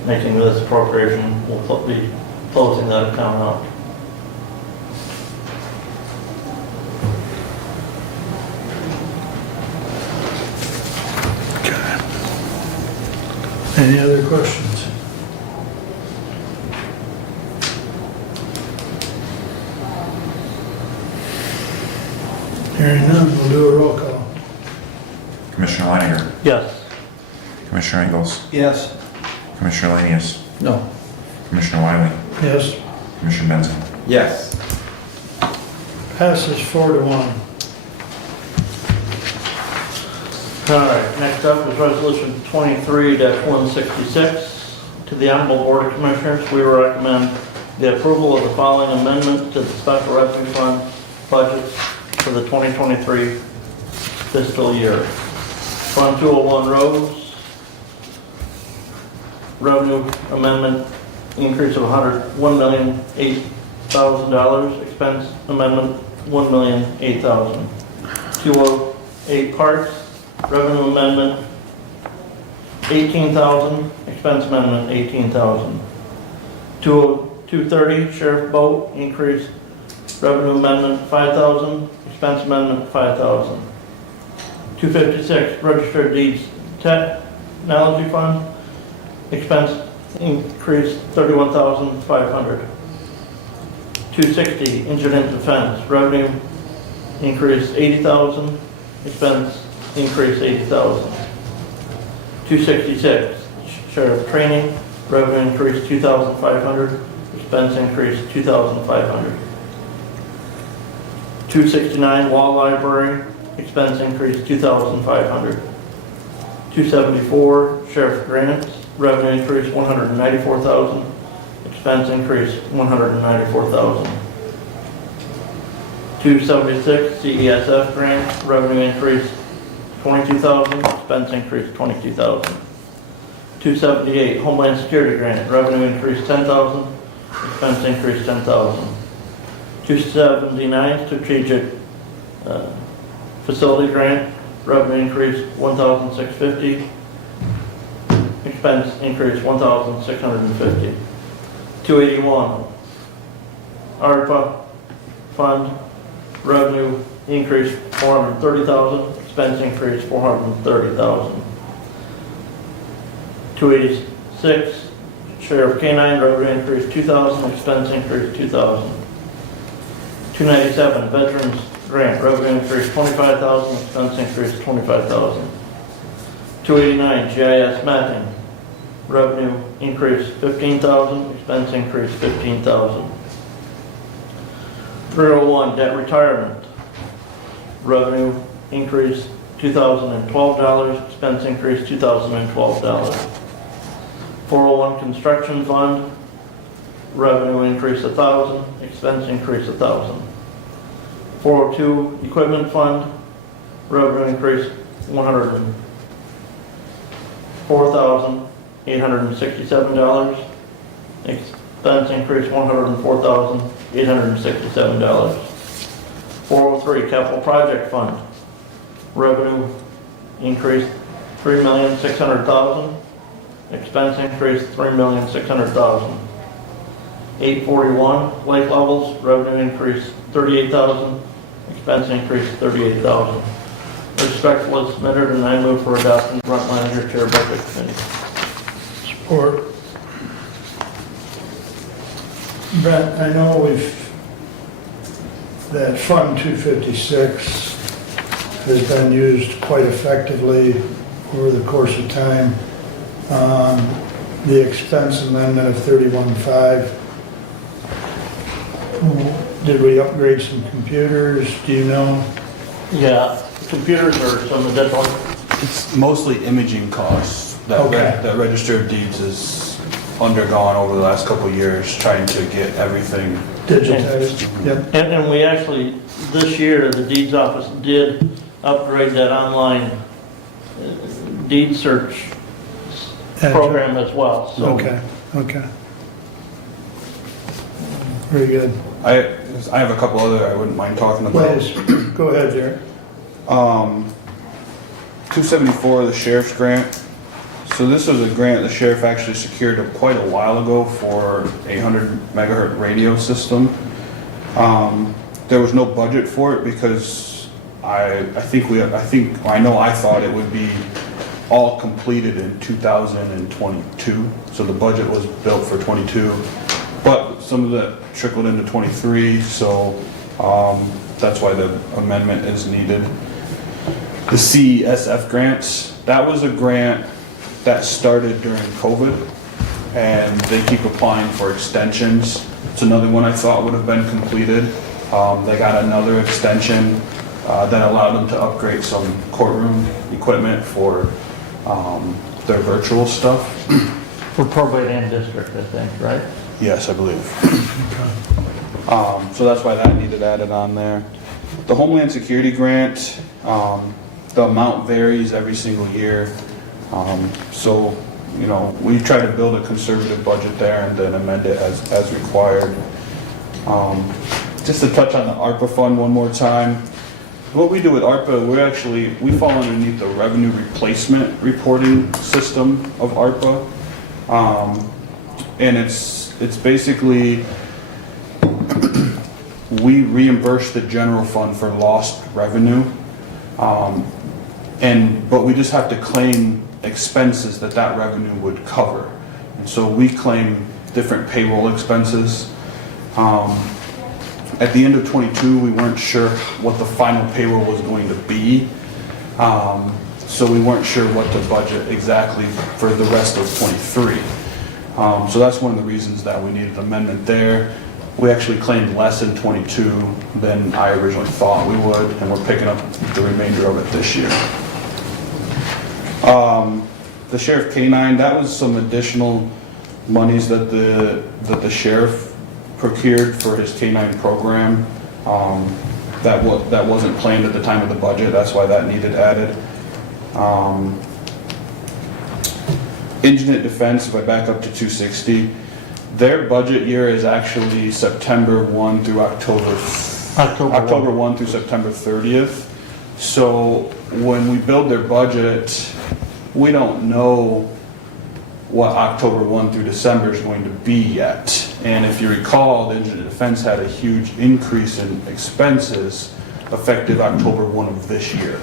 making this appropriation, will be closing that account out. Any other questions? Hearing none, we'll do a roll call. Commissioner Leininger, Yes. Commissioner Engels, Yes. Commissioner Lanius, No. Commissioner Wiley, Yes, Commissioner Benson. Yes. passes 4-1. All right, next up is Resolution 23-166. To the Honorable Board of Commissioners, we recommend the approval of the following amendments to the Special Revenue Fund budgets for the 2023 fiscal year. Fund 201 roads, revenue amendment increase of $1,008,000, expense amendment $1,008,000. 208 parks, revenue amendment $18,000, expense amendment $18,000. 230 sheriff boat increase, revenue amendment $5,000, expense amendment $5,000. 256 registered deeds technology fund, expense increase $31,500. 260 incident defense, revenue increase $80,000, expense increase $80,000. 266 sheriff training, revenue increase $2,500, expense increase $2,500. 269 law library, expense increase $2,500. 274 sheriff grants, revenue increase $194,000, expense increase $194,000. 276 CESF grant, revenue increase $22,000, expense increase $22,000. 278 Homeland Security grant, revenue increase $10,000, expense increase $10,000. 279 strategic facility grant, revenue increase $1,650, expense increase $1,650. 281 ARPA fund, revenue increase $430,000, expense increase $430,000. 286 sheriff canine, revenue increase $2,000, expense increase $2,000. 297 veterans grant, revenue increase $25,000, expense increase $25,000. 289 GIS mapping, revenue increase $15,000, expense increase $15,000. 301 debt retirement, revenue increase $2,012, expense increase $2,012. 401 construction fund, revenue increase $1,000, expense increase $1,000. 402 equipment fund, revenue increase $104,867, expense increase $104,867. 403 capital project fund, revenue increase $3,600,000, expense increase $3,600,000. 841 lake levels, revenue increase $38,000, expense increase $38,000. Respectfully submitted, and I move for adoption. Front manager, chair, budget committee. Support. Brent, I know that Fund 256 has been used quite effectively over the course of time. The expense amendment of 31.5, did we upgrade some computers? Do you know? Yeah, computers or some additional. It's mostly imaging costs that, Okay. that Register of Deeds has undergone over the last couple of years, trying to get everything. Digitized? Yep. And we actually, this year, the deeds office did upgrade that online deed search program as well, so. Okay, okay. Very good. I have a couple other I wouldn't mind talking about. Please, go ahead, Jerry. 274, the sheriff's grant. So this was a grant the sheriff actually secured quite a while ago for a 100 megahertz radio system. There was no budget for it because I thought it would be all completed in 2022. So the budget was built for 22, but some of that trickled into 23. So that's why the amendment is needed. The CESF grants, that was a grant that started during COVID, and they keep applying for extensions. It's another one I thought would have been completed. They got another extension that allowed them to upgrade some courtroom equipment for their virtual stuff. For probate and district, I think, right? Yes, I believe. So that's why that needed added on there. The Homeland Security grant, the amount varies every single year. So, you know, we try to build a conservative budget there and then amend it as required. Just to touch on the ARPA fund one more time. What we do with ARPA, we fall underneath the revenue replacement reporting system of ARPA. And it's basically, we reimburse the general fund for lost revenue. But we just have to claim expenses that revenue would cover. And so we claim different payroll expenses. At the end of 22, we weren't sure what the final payroll was going to be. So we weren't sure what to budget exactly for the rest of 23. So that's one of the reasons that we needed an amendment there. We actually claimed less in 22 than I originally thought we would, and we're picking up the remainder of it this year. The Sheriff K-9, that was some additional monies that the sheriff procured for his K-9 program. That wasn't planned at the time of the budget, that's why that needed added. Indigent Defense, if I back up to 260, their budget year is actually September 1 through October 1 through September 30th. So when we build their budget, we don't know what October 1 through December is going to be yet. And if you recall, the Indigent Defense had a huge increase in expenses effective October 1 of this year.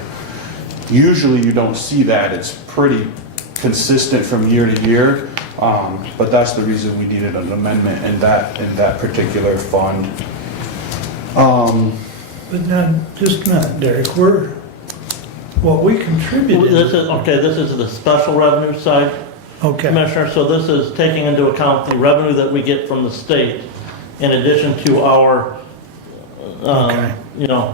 Usually you don't see that. It's pretty consistent from year to year, but that's the reason we needed an amendment in that particular fund. But not, just not, Derek, what we contributed. This is the special revenue side, Okay, Commissioner, so this is taking into account the revenue that we get from the state in addition to our, Okay. you know,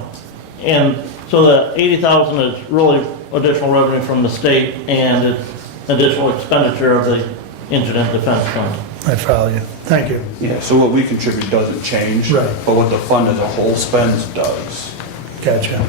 and so that 80,000 is really additional revenue from the state and it's additional expenditure of the Indigent Defense Fund. I follow you. Thank you. Yeah, so what we contribute doesn't change, Right. but what the fund as a whole spends does. Gotcha.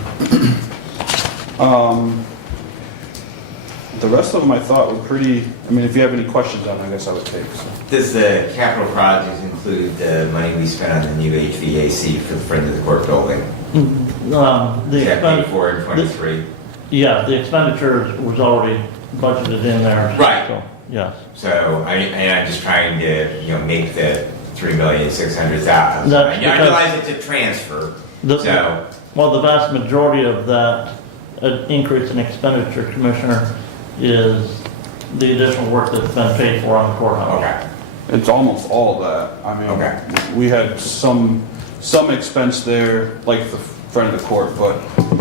The rest of them I thought were pretty, I mean, if you have any questions on it, I guess I would take. So. Does the capital projects include the money we spent on the new HVAC for the front of the court building? The Is that paid for in 23? Yeah, the expenditure was already budgeted in there. Right. So, yes. So I'm just trying to, make the $3,600,000. I That's realize it's a transfer. Well, the vast majority of that increase in expenditure, Commissioner, is the additional work that's been paid for on the courthouse. Okay. It's almost all that. I mean, we had some expense there, like the front of the court, but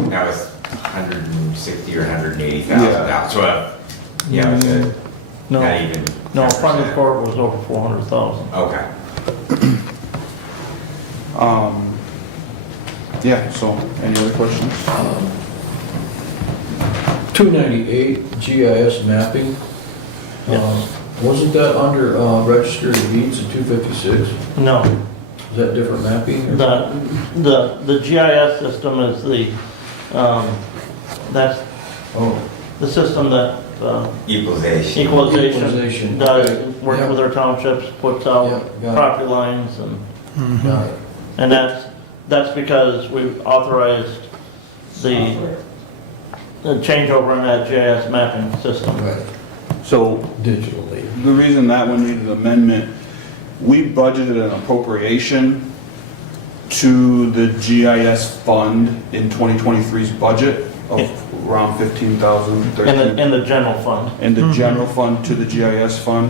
That was $160,000 or $180,000. So, it's not even. No, 10%. front of the court was over 400,000. Okay. yeah, so any other questions? 298 GIS mapping. Yes. Wasn't that under register of deeds in 256? No, Is that different mapping? Or? the GIS system is the That's Oh, the system that Equalization. equalization does, Okay. works Yeah. with our townships, puts Yeah, out got it. property lines, got it. and that's because we authorized the changeover in that GIS mapping system. Right, So digitally. the reason that one needed amendment, we budgeted an appropriation to the GIS fund in 2023's budget of around 15,000, In the general fund. in the general fund to the GIS fund.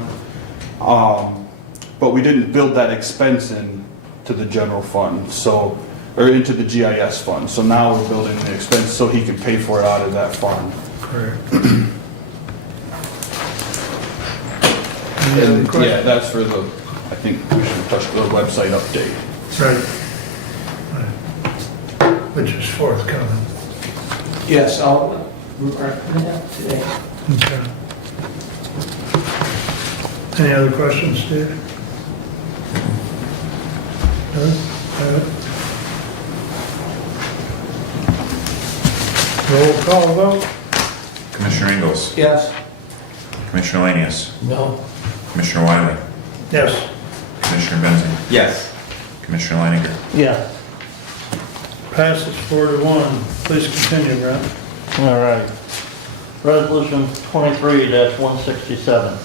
But we didn't build that expense in to the general fund, so, or into the GIS fund. So now we're building the expense so he can pay for it out of that fund. Correct. Any other And questions? yeah, that's for the, I think we should touch the website update. Right. Which is forthcoming. Yes, I'll recommend that today. Okay. Any other questions, Steve? No? All right. Roll call vote? Commissioner Ingles, Yes. Commissioner Lanius, No, Commissioner Wiley, Yes. Commissioner Benzing, Yes. Commissioner Leininger. Yes. Passes 4-1. Please continue, Brent. All right. Resolution 23-167.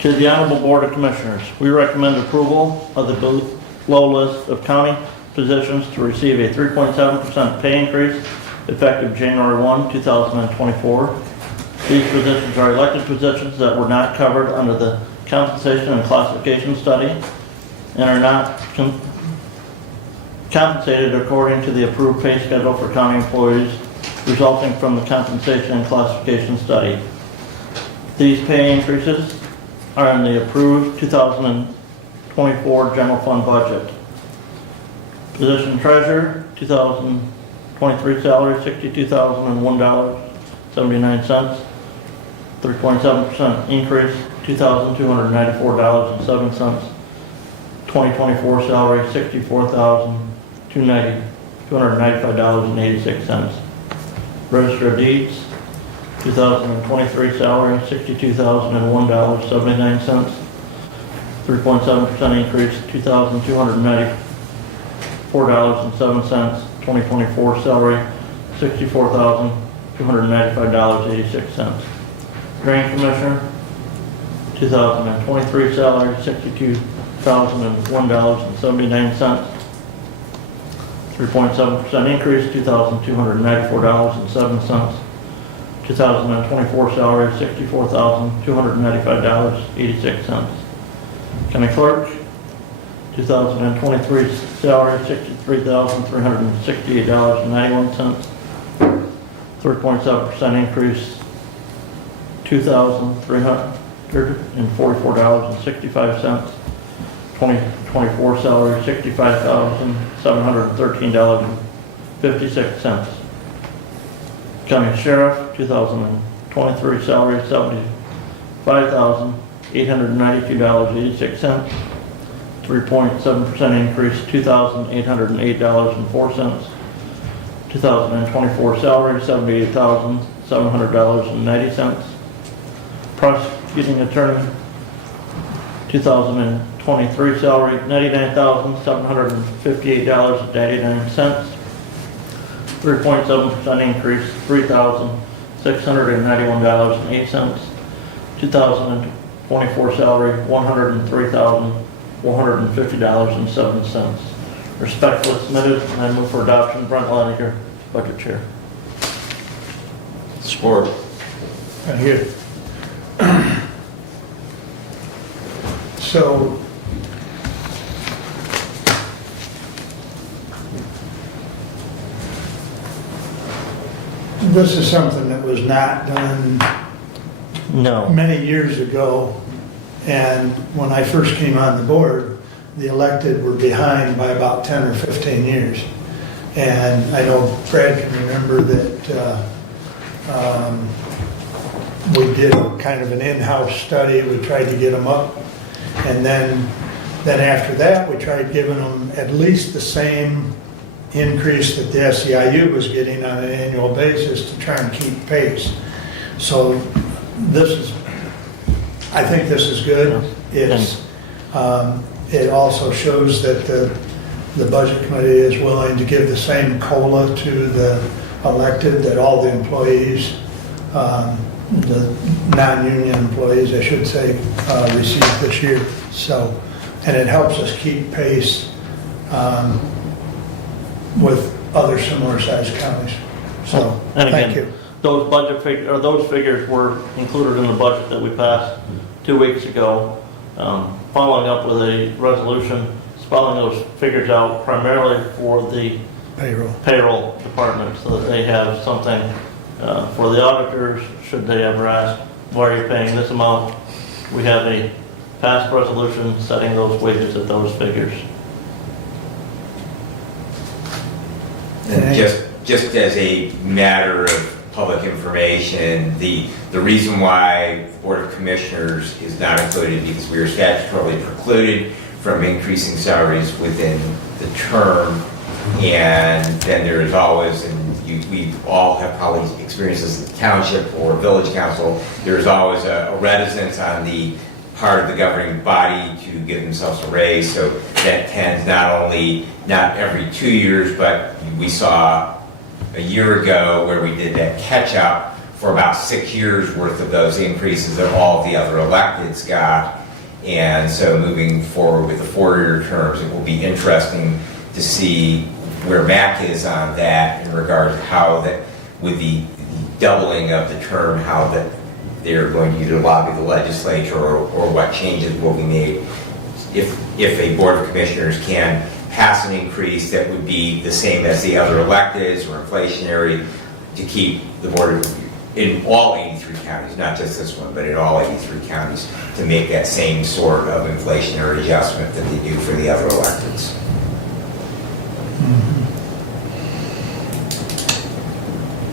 To the Honorable Board of Commissioners, we recommend approval of the below list of county positions to receive a 3.7% pay increase effective January 1, 2024. These positions are elected positions that were not covered under the compensation and classification study and are not compensated according to the approved pay schedule for county employees resulting from the compensation and classification study. These pay increases are in the approved 2024 general fund budget. Position treasurer, 2023 salary, $62,001.79. 3.7% increase, $2,294.07. 2024 salary, $64,295.86. Register of deeds, 2023 salary, $62,001.79. 3.7% increase, $2,294.07. 2024 salary, $64,295.86. Drain commissioner, 2023 salary, $62,001.79. 3.7% increase, $2,294.07. 2024 salary, $64,295.86. County clerk, 2023 salary, $63,368.91. 3.7% increase, $2,344.65. 2024 salary, $65,713.56. County sheriff, 2023 salary, $75,892.86. 3.7% increase, $2,808.04. 2024 salary, $78,700.90. Prosecuting attorney, 2023 salary, $99,758.89. 3.7% increase, $3,691.08. 2024 salary, $103,150.07. Respectfully submitted, and I move for adoption. Brent Leininger, Budget Chair. Support. Right here. So, this is something that was not done No. many years ago, and when I first came on the board, the elected were behind by about 10 or 15 years. And I know Brad can remember that we did kind of an in-house study, we tried to get them up, and then after that, we tried giving them at least the same increase that the SEIU was getting on an annual basis to try and keep pace. So this is, I think this is good. It's, it also shows that the budget committee is willing to give the same COLA to the elected that all the employees, the non-union employees, I should say, received this year. So, and it helps us keep pace with other similar sized counties. So, And again, thank you. Those those figures were included in the budget that we passed 2 weeks ago. Following up with a resolution, spelling those figures out primarily for the payroll department so that they have something for the auditors, should they ever ask, why are you paying this amount? We have a past resolution setting those wages at those figures. And just as a matter of public information, the reason why the Board of Commissioners is not included because we are statutorily precluded from increasing salaries within the term, and then there is always, and we all have probably experienced this in the township or village council, there is always a reticence on the part of the governing body to give themselves a raise, so that tends not every 2 years, but we saw a year ago where we did that catch up for about 6 years worth of those increases that all of the other electeds got. And so moving forward with the 4-year terms, it will be interesting to see where MAC is on that in regard to how that, with the doubling of the term, how that they're going to either lobby the legislature or what changes will be made if a Board of Commissioners can pass an increase that would be the same as the other electeds or inflationary to keep the board in all 83 counties, not just this one, but in all 83 counties, to make that same sort of inflationary adjustment that they do for the other electeds.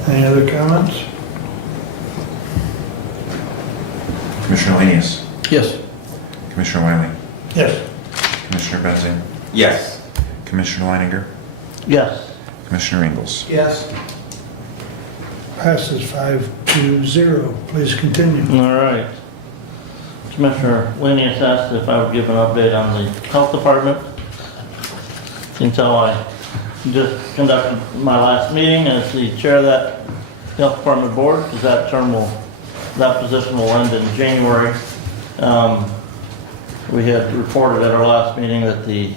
Any other comments? Commissioner Lanius. Yes. Commissioner Wiley. Yes. Commissioner Benzing. Yes. Commissioner Leininger. Yes. Commissioner Ingles. Yes. Passes 5-0. Please continue. All right. Commissioner Lanius asked if I would give an update on the health department. Since how I just conducted my last meeting as the chair of that health department board, because that position will end in January. We had reported at our last meeting that the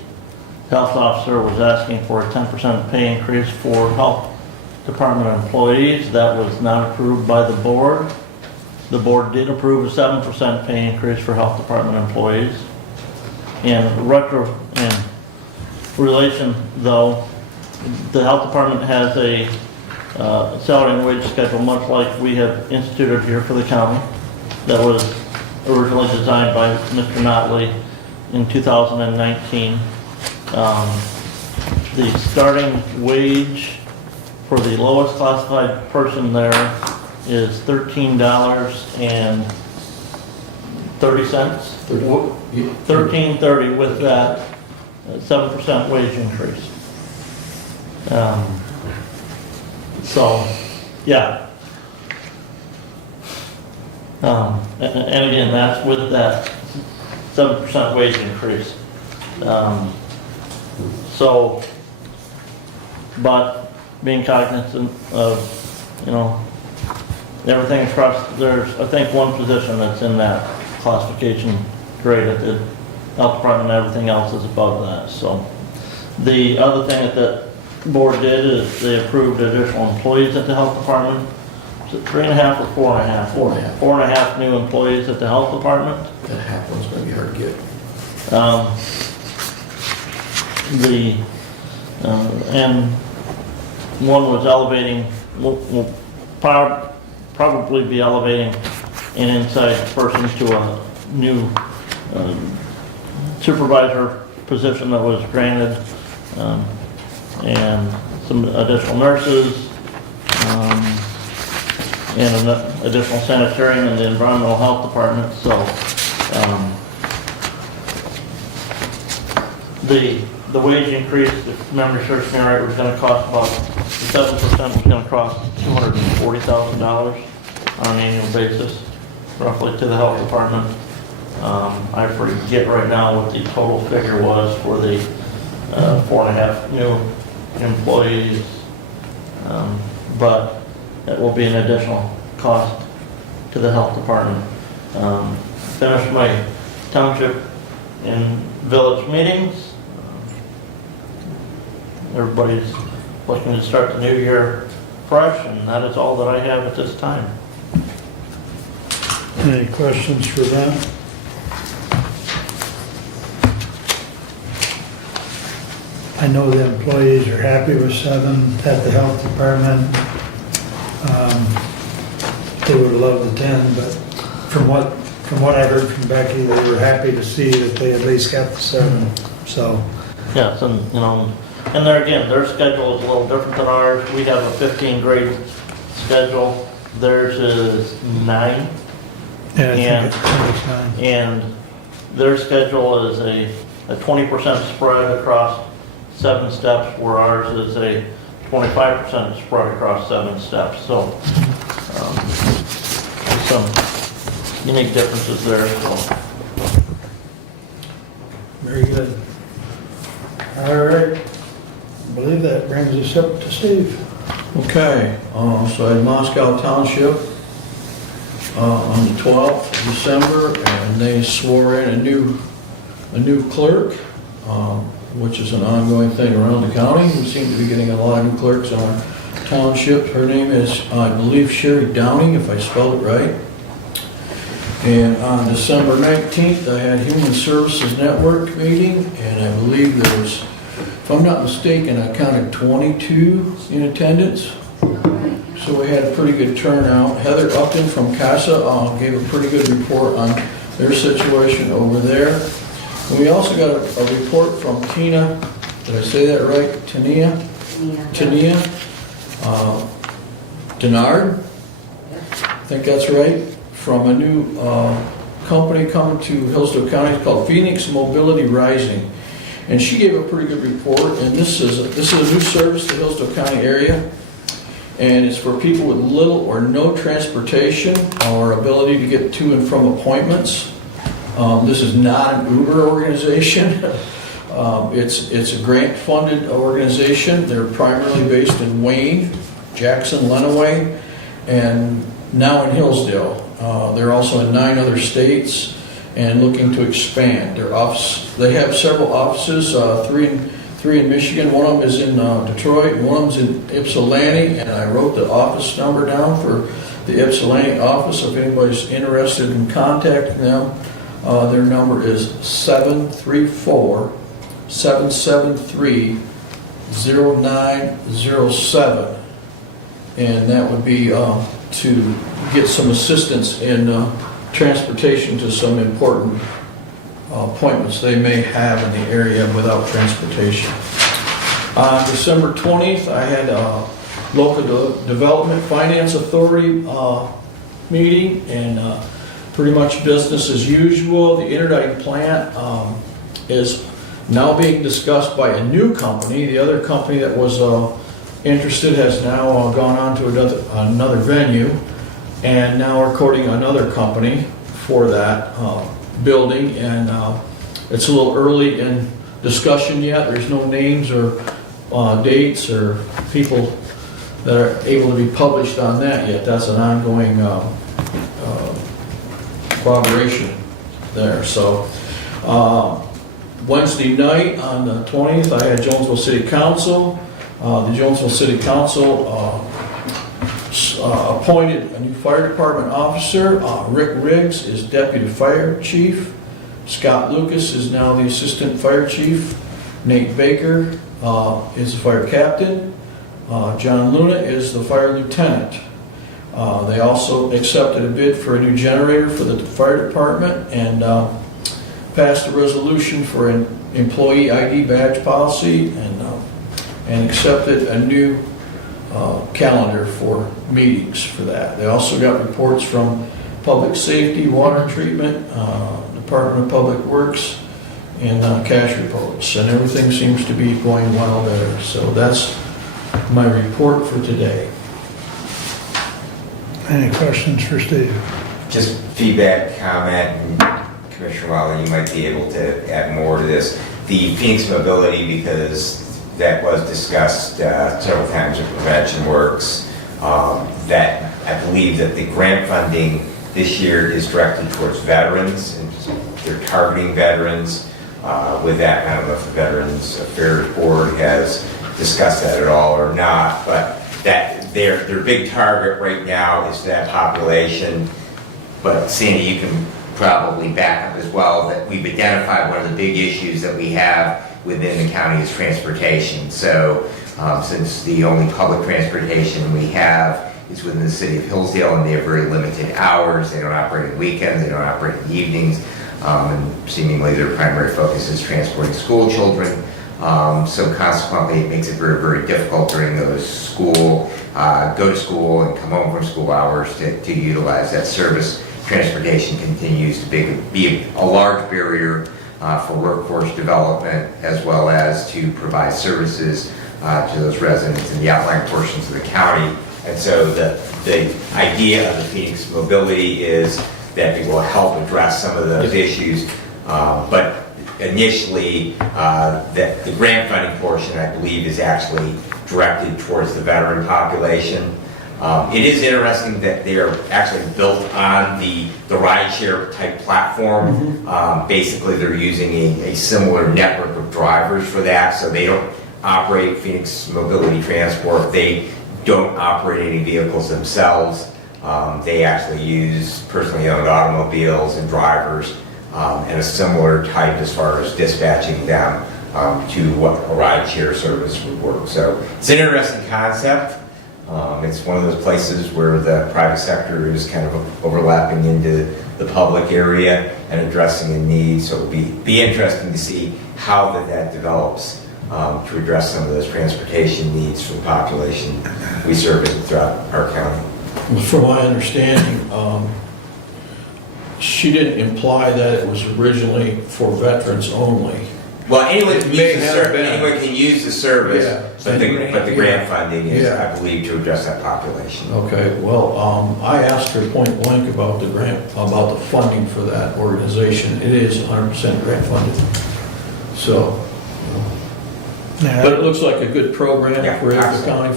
health officer was asking for a 10% pay increase for health department employees. That was not approved by the board. The board did approve a 7% pay increase for health department employees. In relation, though, the health department has a salary and wage schedule much like we have instituted here for the county that was originally designed by Mr. Notley in 2019. The starting wage for the lowest classified person there is $13.30. $13.30 with that 7% wage increase. So, yeah. And again, that's with that 7% wage increase. So, but being cognizant of, everything across, there's, I think, one position that's in that classification grade at the health department, and everything else is above that. So, the other thing that the board did is they approved additional employees at the health department. Is it 3.5 or 4.5? 4.5. 4.5 new employees at the health department. That half one's gonna be hard to get. And one was elevating, will probably be elevating an inside person to a new supervisor position that was granted, and some additional nurses, and an additional sanitarian in the environmental health department. So the the wage increase, if memory serves me right, was gonna cost about, 7% was gonna cost $240,000 on an annual basis, roughly, to the health department. I forget right now what the total figure was for the 4.5 new employees, but it will be an additional cost to the health department. Finished my township and village meetings. Everybody's looking to start the new year fresh, and that is all that I have at this time. Any questions for them? I know the employees are happy with 7 at the health department. They would have loved the 10, but from what I heard from Becky, they were happy to see that they at least got the 7, so. Yes, and, you know, and there again, their schedule is a little different than ours. We have a 15 grade schedule. Theirs is 9. Yeah, I think it's 9. And their schedule is a 20% spread across 7 steps, where ours is a 25% spread across 7 steps. So, some unique differences there, so. Very good. All right. I believe that brings us up to Steve. Okay, so I had Moscow Township on the 12th of December, and they swore in a new clerk, which is an ongoing thing around the county. We seem to be getting a lot of new clerks in our township. Her name is, I believe, Sherry Downing, if I spelled it right. And on December 19th, I had Human Services Network meeting, and I believe there was, if I'm not mistaken, I counted 22 in attendance. So we had a pretty good turnout. Heather Upton from CASA gave a pretty good report on their situation over there. And we also got a report from Tina, did I say that right? Tania Denard, I think that's right, from a new company coming to Hillsdale County called Phoenix Mobility Rising. And she gave a pretty good report, and this is a new service to the Hillsdale County area. And it's for people with little or no transportation or ability to get to and from appointments. This is not an Uber organization. It's a grant-funded organization. They're primarily based in Wayne, Jackson, Lenawee, and now in Hillsdale. They're also in 9 other states and looking to expand their office. They have several offices, three in Michigan. One of them is in Detroit, and one of them is in Ypsilanti, and I wrote the office number down for the Ypsilanti office if anybody's interested in contacting them. Their number is 734-773-0907, and that would be to get some assistance in transportation to some important appointments they may have in the area without transportation. On December 20th, I had a Local Development Finance Authority meeting, and pretty much business as usual. The Interdyke plant is now being discussed by a new company. The other company that was interested has now gone on to another venue, and now we're courting another company for that building, and it's a little early in discussion yet. There's no names or dates or people that are able to be published on that yet. That's an ongoing collaboration there. So Wednesday night on the 20th, I had Jonesville City Council. The Jonesville City Council appointed a new fire department officer. Rick Riggs is deputy fire chief. Scott Lucas is now the assistant fire chief. Nate Baker is the fire captain. John Luna is the fire lieutenant. They also accepted a bid for a new generator for the fire department and passed a resolution for an employee ID badge policy and accepted a new calendar for meetings for that. They also got reports from Public Safety, Water Treatment, Department of Public Works, in cash reports, and everything seems to be going well there. So that's my report for today. Any questions for Steve? Just feedback, comment, and Commissioner Wiley, you might be able to add more to this. The Phoenix Mobility, because that was discussed several times at Prevention Works, that I believe that the grant funding this year is directed towards veterans, and they're targeting veterans. With that, I don't know if the Veterans Affairs Board has discussed that at all or not, but that their big target right now is that population. But Sandy, you can probably back up as well, that we've identified one of the big issues that we have within the county is transportation. So since the only public transportation we have is within the city of Hillsdale, and they have very limited hours, they don't operate on weekends, they don't operate in the evenings, and seemingly their primary focus is transporting school children. So consequently, it makes it very, very difficult during those go to school and come home from school hours to utilize that service. Transportation continues to be a large barrier for workforce development, as well as to provide services to those residents in the outlying portions of the county. And so the idea of the Phoenix Mobility is that it will help address some of those issues, but initially, that the grant funding portion, I believe, is actually directed towards the veteran population. It is interesting that they are actually built on the rideshare type platform. Basically, they're using a similar network of drivers for that, so they don't operate Phoenix Mobility Transport. They don't operate any vehicles themselves. They actually use personally owned automobiles and drivers, and a similar type as far as dispatching them to what a rideshare service would work. So it's an interesting concept. It's one of those places where the private sector is kind of overlapping into the public area and addressing a need. So it would be interesting to see how that develops to address some of those transportation needs for the population we serve throughout our county. From my understanding, she didn't imply that it was originally for veterans only. Well, anyone can May use the have service. been. Anyone can use the service, Yeah. but the grant funding is, Yeah. I believe, to address that population. Okay, well, I asked her point blank about the grant, about the funding for that organization. It is 100% grant funded. So, but it looks like a good program Yeah, for Hillsdale absolutely. County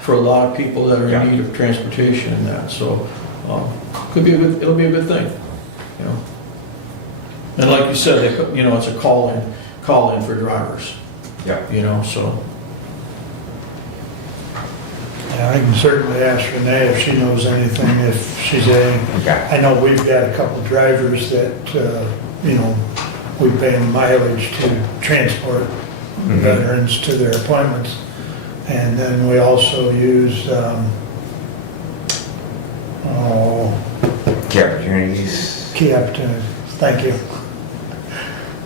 for a lot of people that are Yeah. in need of transportation and that. So, it'll be a good thing, you know. And like you said, it's a call in for drivers. Yeah. You know, so. Yeah, I can certainly ask Renee if she knows anything, if she's any. Okay. I know we've got a couple drivers that, we pay them mileage to transport veterans to their appointments. And then we also use, Key opportunities. key opportunities. Thank you.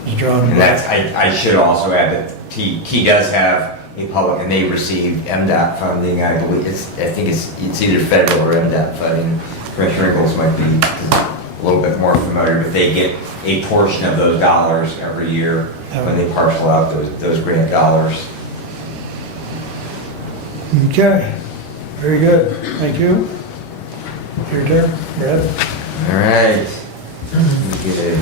Just drawing a And blank. that's, I should also add that T does have a public, and they receive MDOT funding, I believe. I think it's either federal or MDOT funding. Commissioner Ingalls might be a little bit more familiar, but they get a portion of those dollars every year when they parcel out those grant dollars. Okay, very good. Thank you. Your turn, Brad. All right. Let me get to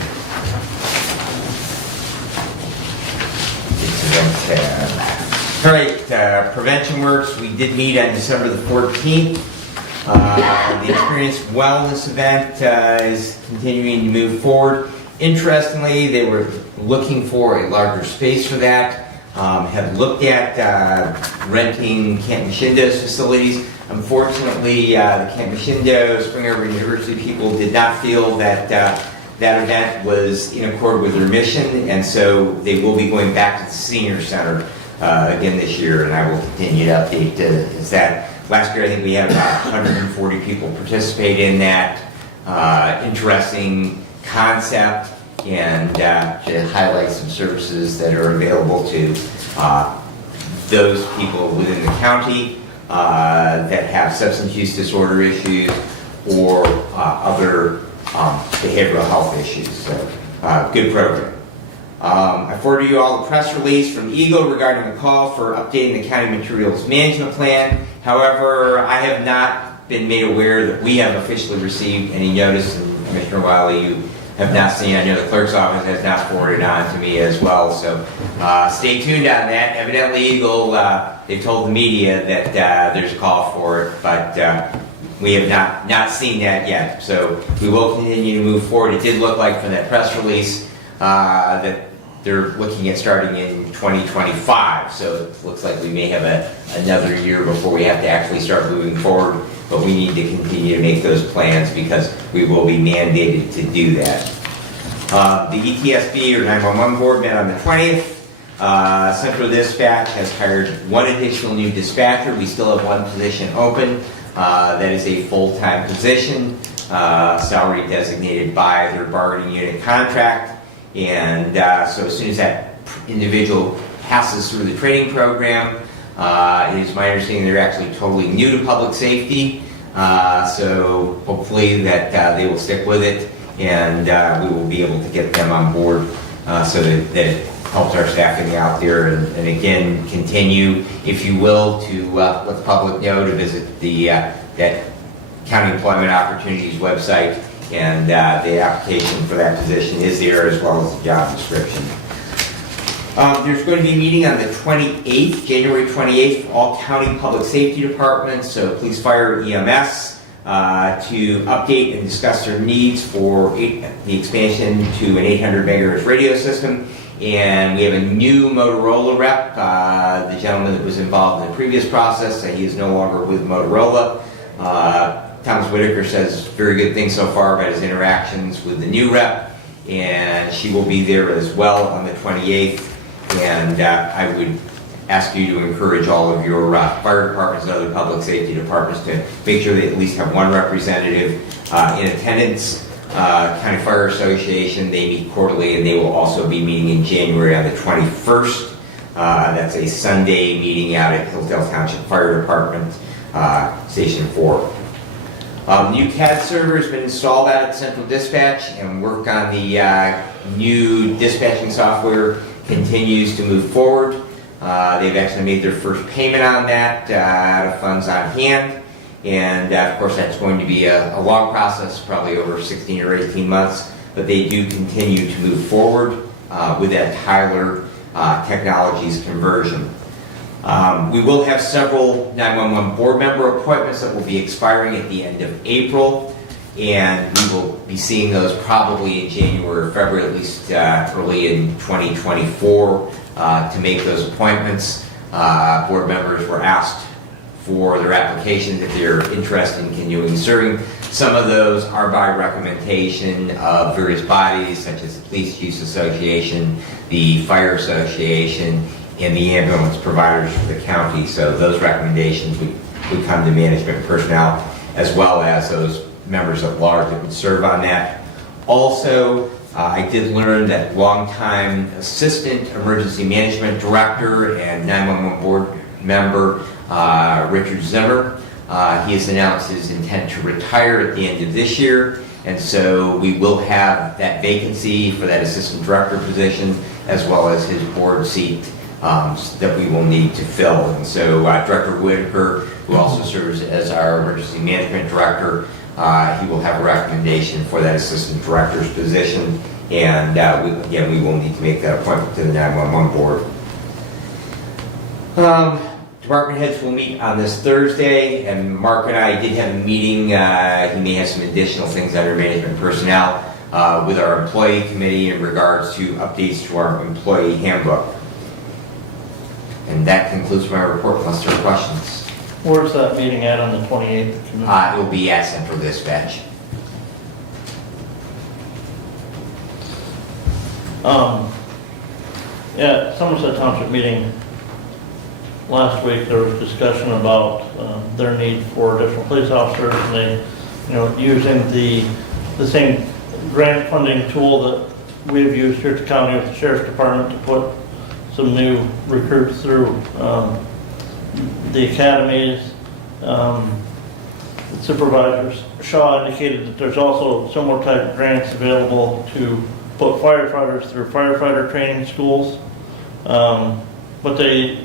that tab. All right, Prevention Works, we did meet on December the 14th. The Experience Wellness event is continuing to move forward. Interestingly, they were looking for a larger space for that. Have looked at renting Camp Machindo's facilities. Unfortunately, the Camp Machindo Spring River University people did not feel that that event was in accord with their mission, and so they will be going back to the senior center again this year, and I will continue to update is that. Last year, I think we had about 140 people participate in that interesting concept, and to highlight some services that are available to those people within the county that have substance use disorder issues or other behavioral health issues. So, good program. I forwarded you all the press release from Eagle regarding the call for updating the county materials management plan. However, I have not been made aware that we have officially received any notice, and Commissioner Wiley, you have not seen. I know the clerk's office has not forwarded on to me as well, so stay tuned on that. Evidently, Eagle, they told the media that there's a call for it, but we have not seen that yet. So we will continue to move forward. It did look like from that press release that they're looking at starting in 2025. So it looks like we may have another year before we have to actually start moving forward. But we need to continue to make those plans because we will be mandated to do that. The ETSB or 911 board met on the 20th. Central Dispatch has hired one additional new dispatcher. We still have one position open. That is a full-time position, salary designated by their bargaining unit contract. And so as soon as that individual passes through the training program, it is my understanding they're actually totally new to public safety. So hopefully that they will stick with it, and we will be able to get them on board so that it helps our staffing out there. And again, continue, if you will, to let the public know to visit the that County Employment Opportunities website. And the application for that position is there, as well as the job description. There's going to be a meeting on the 28th, January 28th, for all county public safety departments, so police, fire, EMS, to update and discuss their needs for the expansion to an 800 megahertz radio system. And we have a new Motorola rep, the gentleman that was involved in the previous process, he is no longer with Motorola. Thomas Whitaker says very good things so far about his interactions with the new rep, and she will be there as well on the 28th. And I would ask you to encourage all of your fire departments and other public safety departments to make sure they at least have one representative in attendance. County Fire Association, they meet quarterly, and they will also be meeting in January on the 21st. That's a Sunday meeting out at Hillsdale Township Fire Department, Station 4. New CAD server has been installed out at Central Dispatch, and work on the new dispatching software continues to move forward. They've actually made their first payment on that out of funds on hand. And of course, that's going to be a long process, probably over 16 or 18 months, but they do continue to move forward with that Tyler Technologies conversion. We will have several 911 board member appointments that will be expiring at the end of April, and we will be seeing those probably in January or February, at least early in 2024, to make those appointments. Board members were asked for their applications if they're interested in continuing serving. Some of those are by recommendation of various bodies, such as the Police Use Association, the Fire Association, and the ambulance providers for the county. So those recommendations would come to management personnel, as well as those members at large that would serve on that. Also, I did learn that longtime Assistant Emergency Management Director and 911 board member Richard Zimmer, he has announced his intent to retire at the end of this year, and so we will have that vacancy for that Assistant Director position, as well as his board seat that we will need to fill. And so Director Whitaker, who also serves as our Emergency Management Director, he will have a recommendation for that Assistant Director's position, and again, we will need to make that appointment to the 911 board. Department heads will meet on this Thursday, and Mark and I did have a meeting. He may have some additional things under management personnel with our employee committee in regards to updates to our employee handbook. And that concludes my report, unless there are questions. Where's that meeting at on the 28th? It will be at Central Dispatch. Yeah, Somerset Township meeting last week, there was discussion about their need for additional police officers, and they, using the same grant funding tool that we've used here at the county with the Sheriff's Department to put some new recruits through the academies. Supervisors Shaw indicated that there's also similar type of grants available to put firefighters through firefighter training schools, but they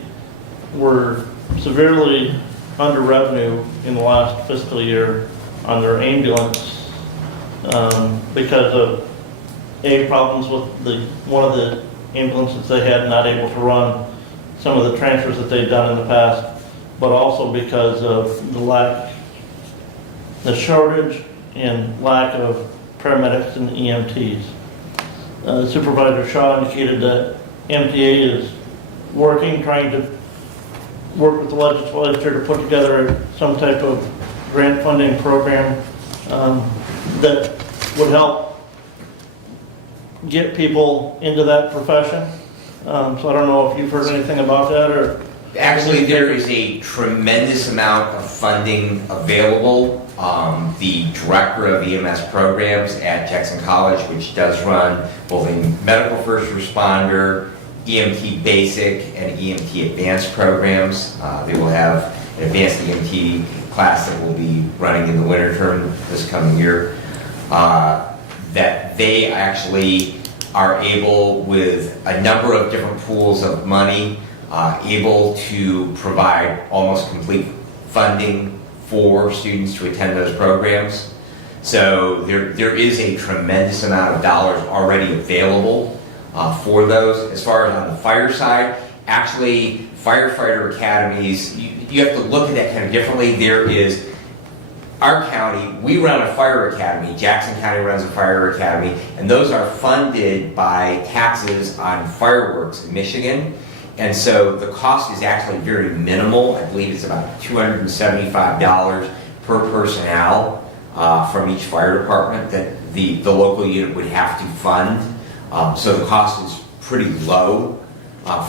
were severely under revenue in the last fiscal year on their ambulance because of problems with one of the ambulances they had not able to run some of the transfers that they'd done in the past, but also because of the shortage and lack of paramedics and EMTs. Supervisor Shaw indicated that MTA is trying to work with the legislature to put together some type of grant funding program that would help get people into that profession. So I don't know if you've heard anything about that or... Actually, there is a tremendous amount of funding available. The director of EMS programs at Jackson College, which does run both a medical first responder, EMT basic, and EMT advanced programs. They will have an advanced EMT class that will be running in the winter term this coming year. That they actually are able, with a number of different pools of money, able to provide almost complete funding for students to attend those programs. So there is a tremendous amount of dollars already available for those. As far as on the fire side, actually firefighter academies, you have to look at that kind of differently. There is, our county, we run a fire academy, Jackson County runs a fire academy, and those are funded by taxes on fireworks in Michigan. And so the cost is actually very minimal. I believe it's about $275 per personnel from each fire department that the local unit would have to fund. So the cost is pretty low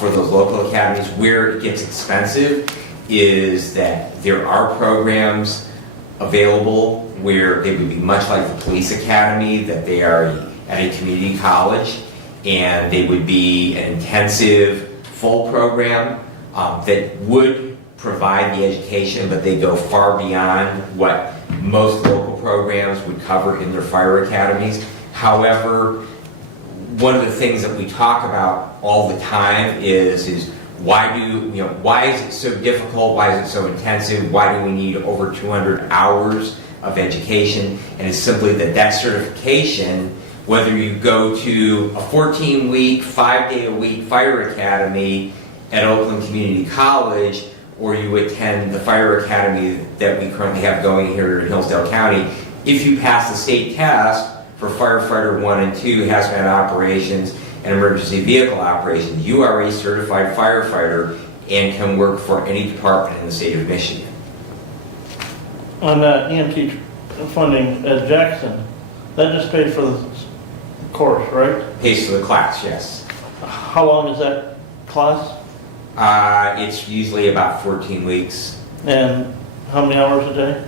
for those local academies. Where it gets expensive is that there are programs available where they would be much like the police academy, that they are at a community college, and they would be an intensive full program that would provide the education, but they go far beyond what most local programs would cover in their fire academies. However, one of the things that we talk about all the time is why is it so difficult? Why is it so intensive? Why do we need over 200 hours of education? And it's simply that certification, whether you go to a 14-week, 5-day-a-week fire academy at Oakland Community College, or you attend the fire academy that we currently have going here in Hillsdale County, if you pass the state test for firefighter 1 and 2, hazmat operations, and emergency vehicle operations, you are a certified firefighter and can work for any department in the state of Michigan. On that EMT funding at Jackson, that just paid for the course, right? Pays for the class, yes. How long is that class? It's usually about 14 weeks. And how many hours a day?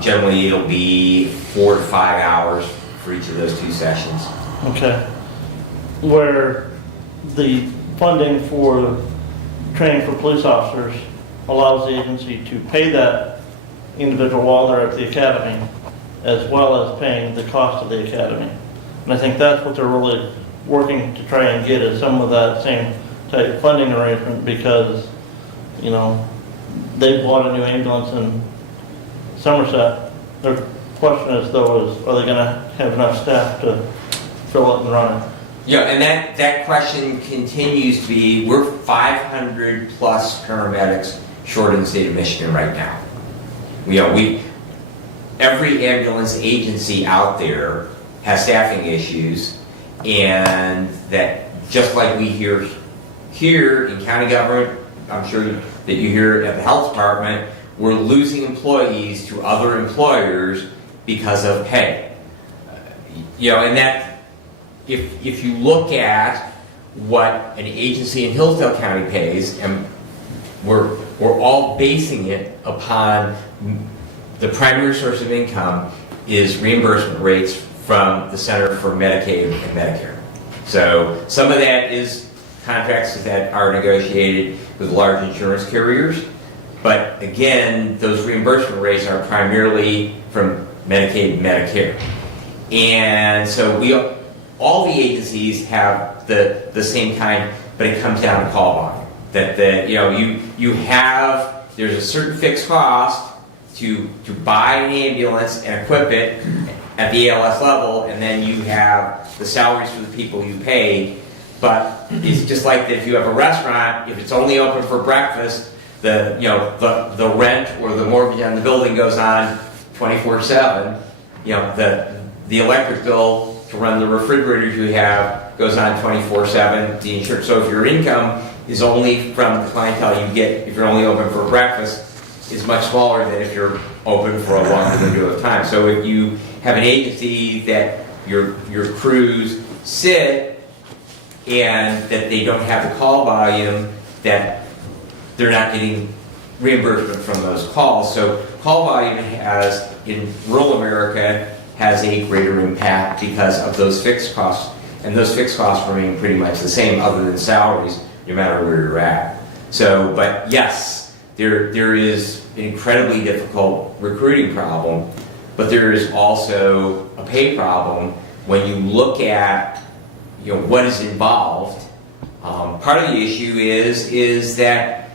Generally, it'll be 4 to 5 hours for each of those 2 sessions. Okay. Where the funding for training for police officers allows the agency to pay that individual while they're at the academy, as well as paying the cost of the academy. And I think that's what they're really working to try and get, is some of that same type of funding arrangement, because, you know, they bought a new ambulance in Somerset. Their question is, though, are they going to have enough staff to fill it and run it? Yeah, and that question continues to be, we're 500 plus paramedics short in the state of Michigan right now. Every ambulance agency out there has staffing issues, and that just like we hear here in county government, I'm sure that you hear at the health department, we're losing employees to other employers because of pay. And that, if you look at what an agency in Hillsdale County pays, and we're all basing it upon the primary source of income is reimbursement rates from the Center for Medicaid and Medicare. So some of that is contracts that are negotiated with large insurance carriers, but again, those reimbursement rates are primarily from Medicaid and Medicare. And so all the agencies have the same kind, but it comes down to call volume. That there's a certain fixed cost to buy an ambulance and equip it at the ALS level, and then you have the salaries for the people you pay. But it's just like that if you have a restaurant, if it's only open for breakfast, the rent or the mortgage on the building goes on 24/7. The electric bill to run the refrigerators you have goes on 24/7. The insurance. So if your income is only from the clientele you get, if you're only open for breakfast, is much smaller than if you're open for a longer window of time. So if you have an agency that your crews sit and that they don't have the call volume, that they're not getting reimbursement from those calls. So call volume has, in rural America, has a greater impact because of those fixed costs. And those fixed costs remain pretty much the same other than salaries, no matter where you're at. So, but yes, there is an incredibly difficult recruiting problem, but there is also a pay problem when you look at what is involved. Part of the issue is that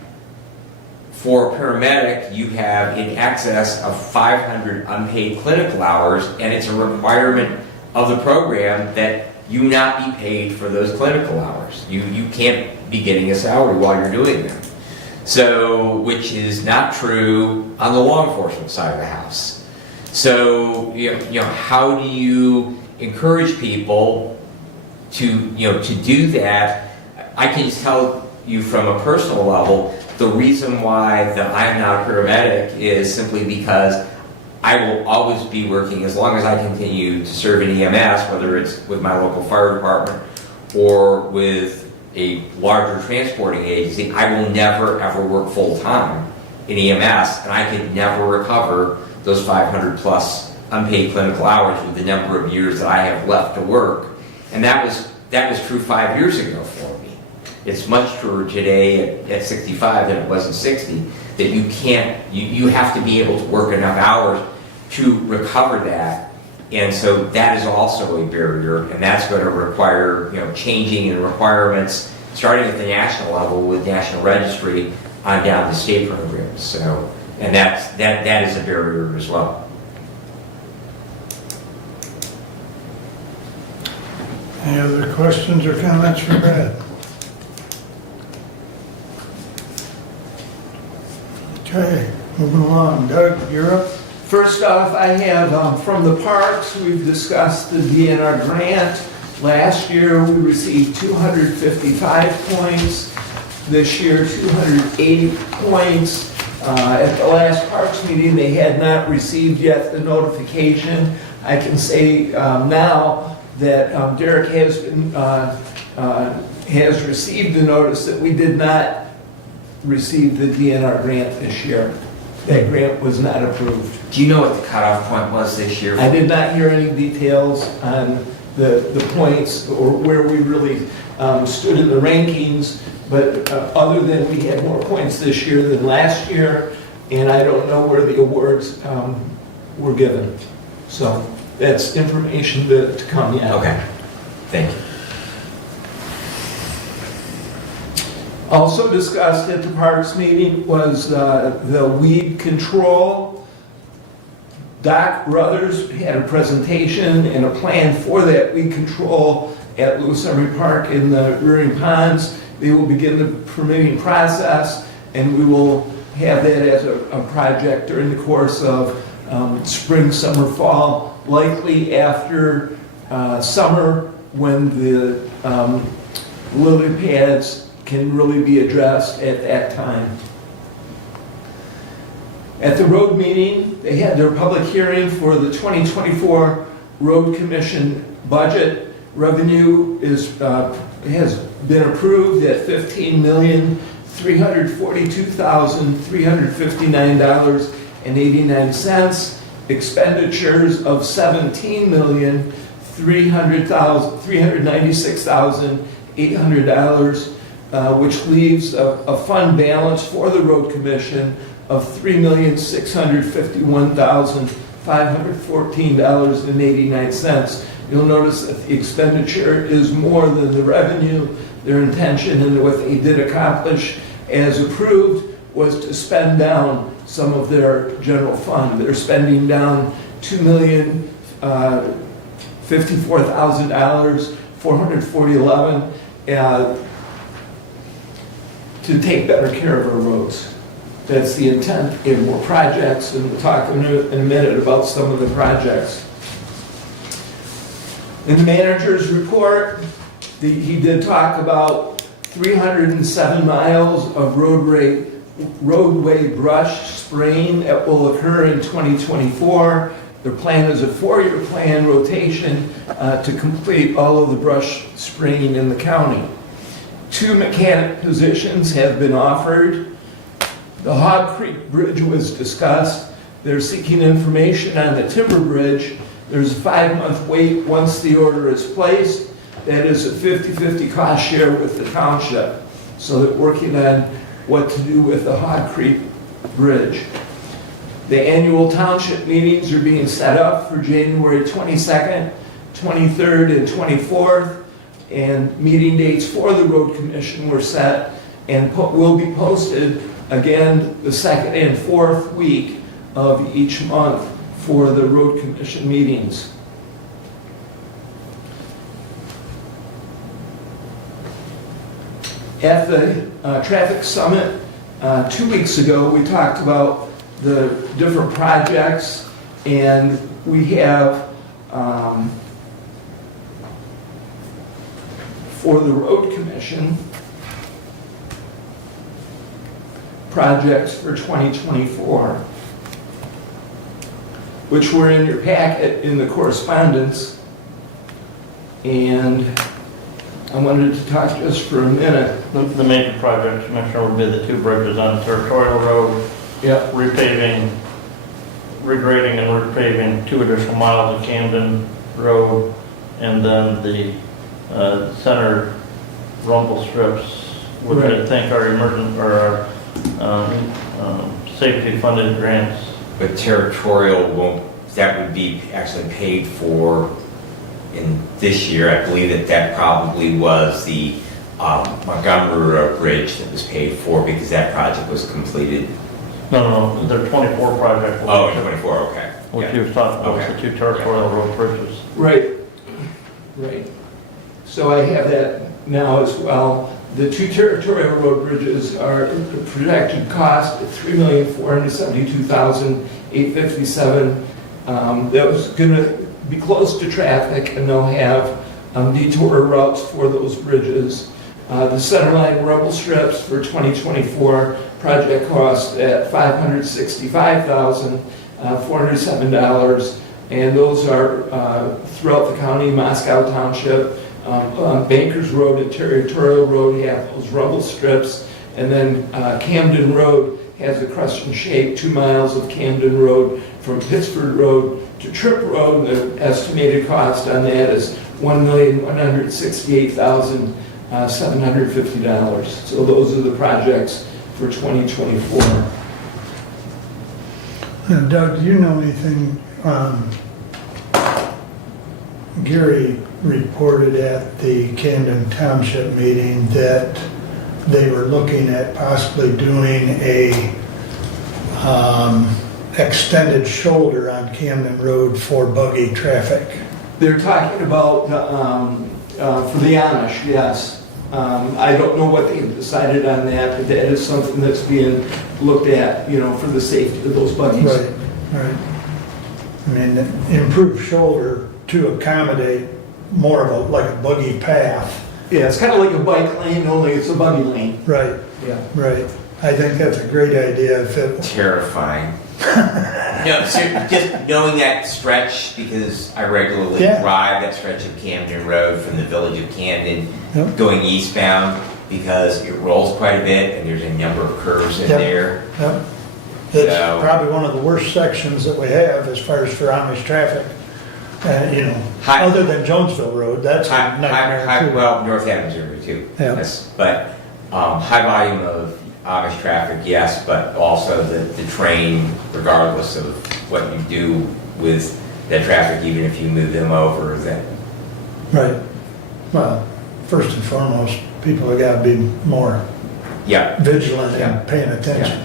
for a paramedic, you have in excess of 500 unpaid clinical hours, and it's a requirement of the program that you not be paid for those clinical hours. You can't be getting a salary while you're doing them. So, which is not true on the law enforcement side of the house. So, how do you encourage people to do that? I can just tell you from a personal level, the reason why that I'm not a paramedic is simply because I will always be working, as long as I continue to serve in EMS, whether it's with my local fire department or with a larger transporting agency, I will never ever work full-time in EMS, and I could never recover those 500 plus unpaid clinical hours with the number of years that I have left to work. And that was true 5 years ago for me. It's much truer today at 65 than it was at 60, that you have to be able to work enough hours to recover that. And so that is also a barrier, and that's going to require changing in requirements, starting at the national level with National Registry on down to state programs. So, and that is a barrier as well. Any other questions or comments for Brad? Okay, moving along. Doug, you're up. First off, I have from the parks, we've discussed the DNR grant. Last year, we received 255 points. This year, 280 points. At the last parks meeting, they had not received yet the notification. I can say now that Derek has received the notice that we did not receive the DNR grant this year. That grant was not approved. Do you know what the cutoff point was this year? I did not hear any details on the points or where we really stood in the rankings, but other than we had more points this year than last year, and I don't know where the awards were given. So that's information to come yet. Okay, thank you. Also discussed at the parks meeting was the weed control. Doc Ruthers had a presentation and a plan for that weed control at Lewis Emery Park in the rearing ponds. They will begin the permitting process, and we will have that as a project during the course of spring, summer, fall, likely after summer when the lily pads can really be addressed at that time. At the road meeting, they had their public hearing for the 2024 Road Commission budget. Revenue has been approved at $15,342,359.89. Expenditures of $17,396,800, which leaves a fund balance for the Road Commission of $3,651,000 $514.89. You'll notice that the expenditure is more than the revenue. Their intention and what they did accomplish as approved was to spend down some of their general fund. They're spending down $2,054,000, $440.11 to take better care of our roads. That's the intent in more projects, and we'll talk in a minute about some of the projects. In the manager's report, he did talk about 307 miles of roadway brush spraying that will occur in 2024. Their plan is a 4-year plan rotation to complete all of the brush spraying in the county. 2 mechanic positions have been offered. The Hog Creek Bridge was discussed. They're seeking information on the Timber Bridge. There's a 5-month wait once the order is placed. That is a 50-50 cost share with the township. So they're working on what to do with the Hog Creek Bridge. The annual township meetings are being set up for January 22nd, 23rd, and 24th. And meeting dates for the road commission were set and will be posted again the 2nd and 4th week of each month for the road commission meetings. At the traffic summit 2 weeks ago, we talked about the different projects, and we have for the road commission projects for 2024, which were in your packet in the correspondence. And I wanted to talk just for a minute. The major projects, Commissioner, would be the 2 bridges on Territorial Road, repaving, regrading and repaving 2 additional miles of Camden Road, and then the center rumble strips, which I think are emergent or are safety funded grants. But territorial won't, that would be actually paid for in this year. I believe that probably was the Montgomery Bridge that was paid for because that project was completed. No, there are 24 projects. Oh, 24, okay. Which Yeah. you was talking about, Okay. the 2 territorial road bridges. Right. So I have that now as well. The 2 territorial road bridges are the projected cost at $3,472,857. That was going to be close to traffic, and they'll have detour routes for those bridges. The centerline rumble strips for 2024 project cost at $565,407, and those are throughout the county, Moscow Township, Bankers Road and Territorial Road have those rumble strips, and then Camden Road has a crescent shape, 2 miles of Camden Road from Pittsford Road to Tripp Road. The estimated cost on that is $1,168,750. So those are the projects for 2024. Doug, do you know anything, Gary reported at the Camden Township meeting that they were looking at possibly doing a extended shoulder on Camden Road for buggy traffic. They're talking about for the Amish, yes. I don't know what they've decided on that, but that is something that's being looked at, for the safety of those buggies. Right. I mean, improved shoulder to accommodate more of like a buggy path. Yeah, it's kind of like a bike lane, only it's a buggy lane. Right. Yeah. Right. I think that's a great idea if it. Terrifying. No, just knowing that stretch, because I regularly drive that stretch of Camden Road from the village of Camden going eastbound, because it rolls quite a bit and there's a number of curves in there. Yep. It's probably one of the worst sections that we have as far as for Amish traffic. Other than Jonesville Road, that's a nightmare too. Well, North Adams River too. Yeah. Yes, but high volume of Amish traffic, yes, but also the train, regardless of what you do with that traffic, even if you move them over, is that? Right. Well, first and foremost, people have got to be more Yeah, vigilant Yeah. and paying attention.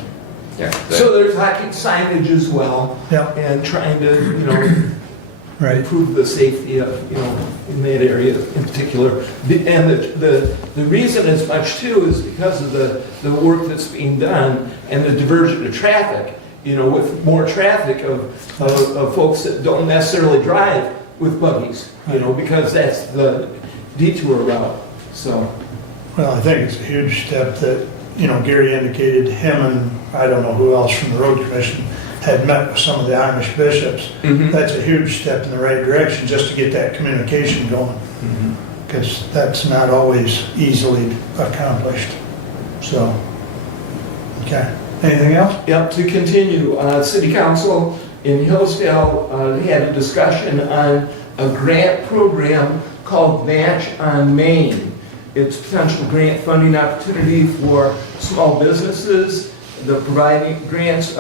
yeah. So there's talking signage as well, Yeah, and trying to, right. improve the safety of, in that area in particular. And the reason as much too is because of the work that's being done and the diversion of traffic, with more traffic of folks that don't necessarily drive with buggies, because that's the detour route, so. Well, I think it's a huge step that, Gary indicated him and I don't know who else from the road commission had met with some of the Amish bishops. That's a huge step in the right direction just to get that communication going. Because that's not always easily accomplished. So, okay. Anything else? Yep, to continue, City Council in Hillsdale had a discussion on a grant program called Match on Main. It's potential grant funding opportunity for small businesses. The providing grants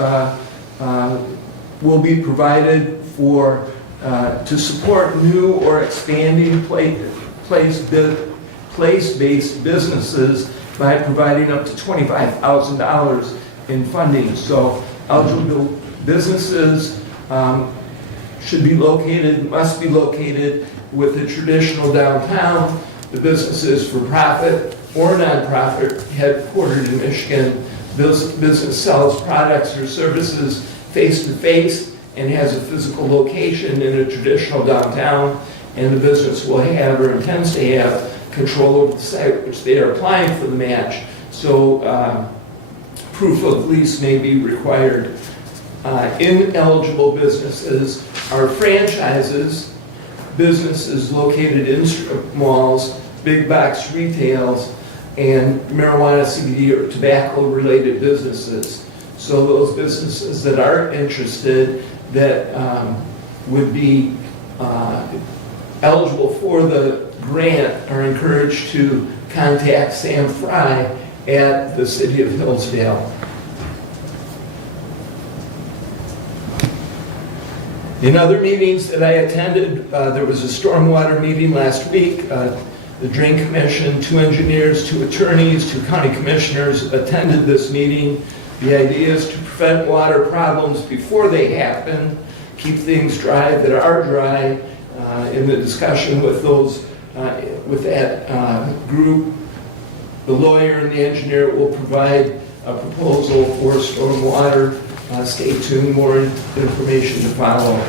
will be provided to support new or expanding place-based businesses by providing up to $25,000 in funding. So eligible businesses must be located with a traditional downtown. The businesses for profit or nonprofit headquartered in Michigan. Business sells products or services face-to-face and has a physical location in a traditional downtown, and the business will have or intends to have control over the site which they are applying for the match. So proof of lease may be required. Ineligible businesses are franchises, businesses located in strip malls, big box retails, and marijuana, CBD, or tobacco-related businesses. So those businesses that are interested that would be eligible for the grant are encouraged to contact Sam Fry at the City of Hillsdale. In other meetings that I attended, there was a stormwater meeting last week. The Drain Commission, 2 engineers, 2 attorneys, 2 county commissioners attended this meeting. The idea is to prevent water problems before they happen, keep things dry that are dry. In the discussion with that group, the lawyer and the engineer will provide a proposal for stormwater. Stay tuned, more information to follow.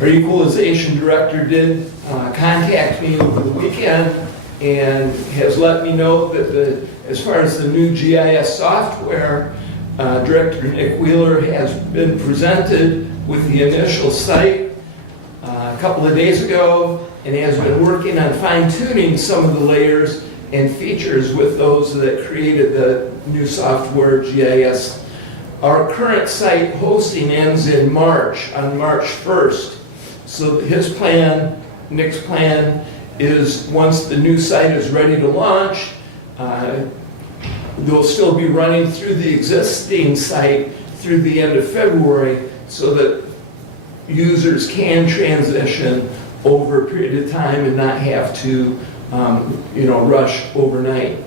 Our equalization director did contact me over the weekend and has let me know that as far as the new GIS software, Director Nick Wheeler has been presented with the initial site a couple of days ago and has been working on fine-tuning some of the layers and features with those that created the new software GIS. Our current site hosting ends in March, on March 1st. So his plan, Nick's plan, is once the new site is ready to launch, they'll still be running through the existing site through the end of February so that users can transition over a period of time and not have to rush overnight.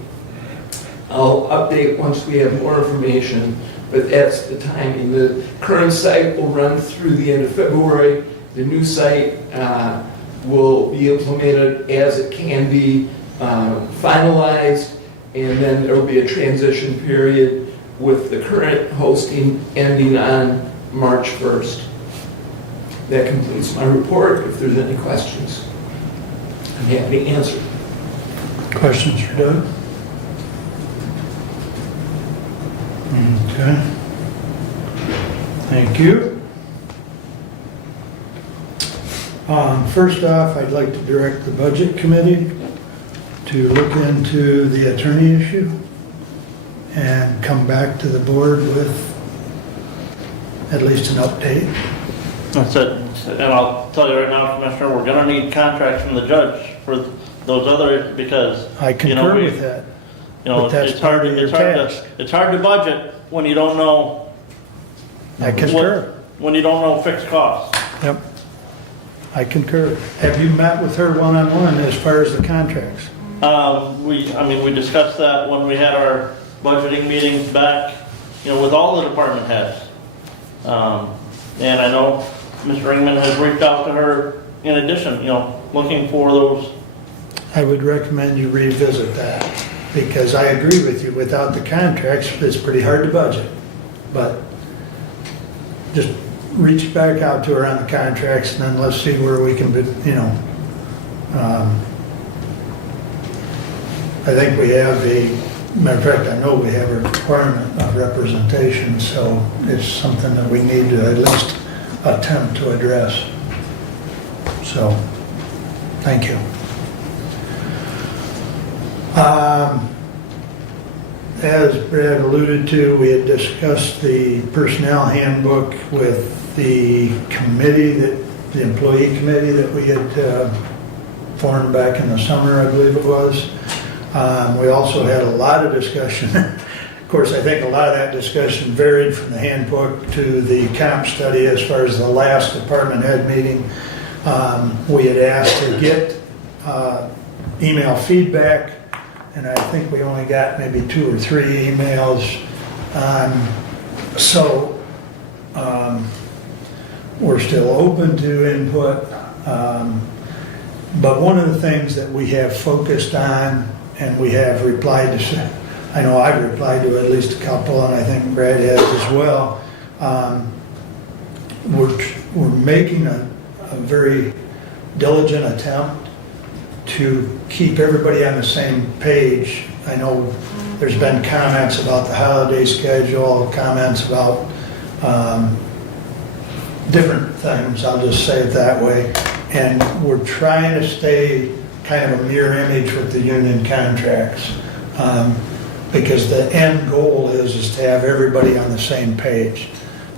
I'll update once we have more information, but that's the timing. The current site will run through the end of February. The new site will be implemented as it can be finalized, and then there will be a transition period with the current hosting ending on March 1st. That completes my report. If there's any questions, I'm happy to answer. Questions for Doug? Okay. Thank you. First off, I'd like to direct the Budget Committee to look into the attorney issue and come back to the board with at least an update. That's it. And I'll tell you right now, Commissioner, we're gonna need contracts from the judge for those other, because, I concur with that. But that's it's hard part of your to task. it's hard to budget when you don't know I concur. When you don't know fixed costs. Yep. I concur. Have you met with her one-on-one as far as the contracts? We discussed that when we had our budgeting meetings back, with all the department heads. And I know Mr. Ringman has reached out to her in addition, looking for those. I would recommend you revisit that, because I agree with you, without the contracts, it's pretty hard to budget. But just reach back out to her on the contracts, and then let's see where we can, I think we have matter of fact, I know we have a requirement of representation, so it's something that we need to at least attempt to address. So, thank you. As Brad alluded to, we had discussed the personnel handbook with the committee, the employee committee that we had formed back in the summer, I believe it was. We also had a lot of discussion. Of course, I think a lot of that discussion varied from the handbook to the comp study as far as the last department head meeting. We had asked to get email feedback, and I think we only got maybe 2 or 3 emails. We're still open to input. But one of the things that we have focused on, and we have replied to, I know I've replied to at least a couple, and I think Brad has as well. We're making a very diligent attempt to keep everybody on the same page. I know there's been comments about the holiday schedule, comments about different things, I'll just say it that way. And we're trying to stay kind of a mirror image with the union contracts, because the end goal is to have everybody on the same page,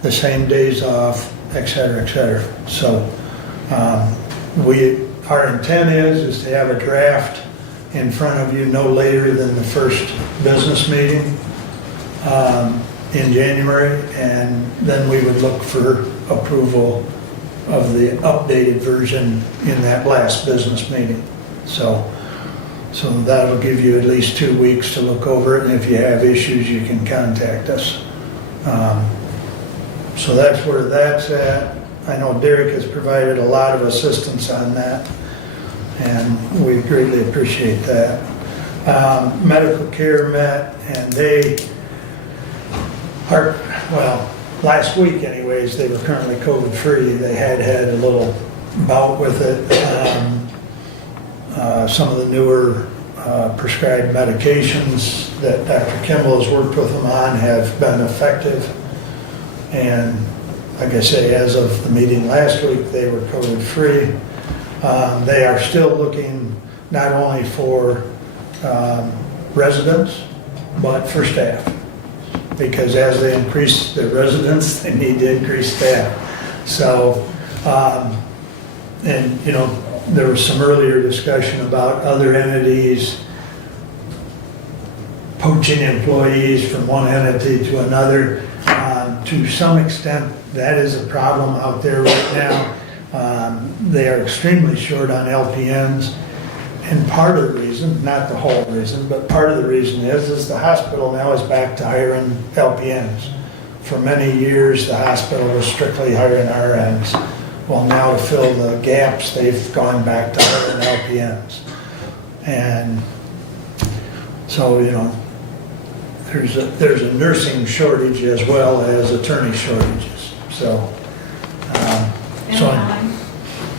the same days off, et cetera, et cetera. So our intent is to have a draft in front of you no later than the first business meeting in January, and then we would look for approval of the updated version in that last business meeting. So that'll give you at least 2 weeks to look over it, and if you have issues, you can contact us. So that's where that's at. I know Derek has provided a lot of assistance on that, and we greatly appreciate that. Medical care met, and they are, well, last week anyways, they were currently COVID-free. They had a little bout with it. Some of the newer prescribed medications that Dr. Kimball has worked with them on have been effective. And like I say, as of the meeting last week, they were COVID-free. They are still looking not only for residents, but for staff. Because as they increase their residents, they need to increase staff. So, and there was some earlier discussion about other entities poaching employees from one entity to another. To some extent, that is a problem out there right now. They are extremely short on LPNs. And part of the reason, not the whole reason, but part of the reason is the hospital now is back to hiring LPNs. For many years, the hospital was strictly hiring RNs. Well, now to fill the gaps, they've gone back to hiring LPNs. And so, there's a nursing shortage as well as attorney shortages. So,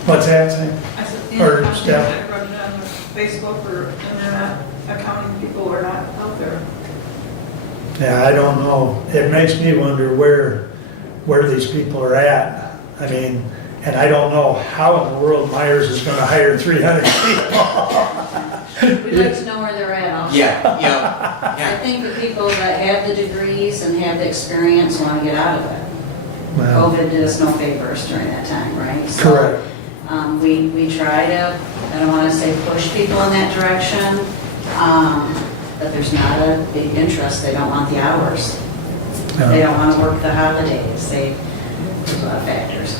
what's that saying? I said, Or staff? Facebook or internet accounting people are not out there. Yeah, I don't know. It makes me wonder where these people are at. I mean, and I don't know how in the world Myers is going to hire 300 people. We'd like to know where they're at also. Yeah. I think the people that have the degrees and have the experience want to get out of it. Well, COVID did us no favors during that time, right? So, correct. we try to, I don't want to say push people in that direction, but there's not a big interest. They don't want the hours. They don't want to work the holidays. There's a lot of factors.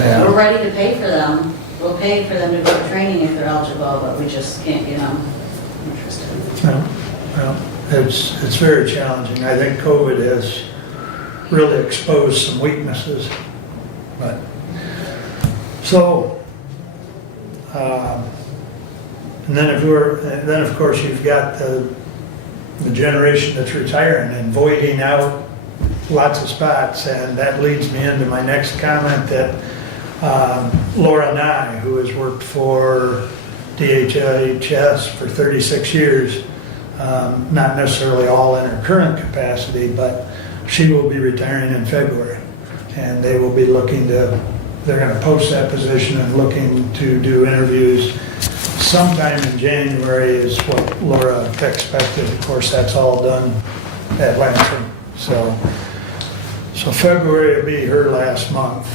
We're ready to pay for them. We'll pay for them to go to training if they're eligible, but we just can't get them interested. Well, it's very challenging. I think COVID has really exposed some weaknesses. But, so, and then of course you've got the generation that's retiring and voiding out lots of spots, and that leads me into my next comment that Laura Nye, who has worked for DHHS for 36 years, not necessarily all in her current capacity, but she will be retiring in February. And they will be they're going to post that position and looking to do interviews sometime in January is what Laura expected. Of course, that's all done at Lansing. So February will be her last month.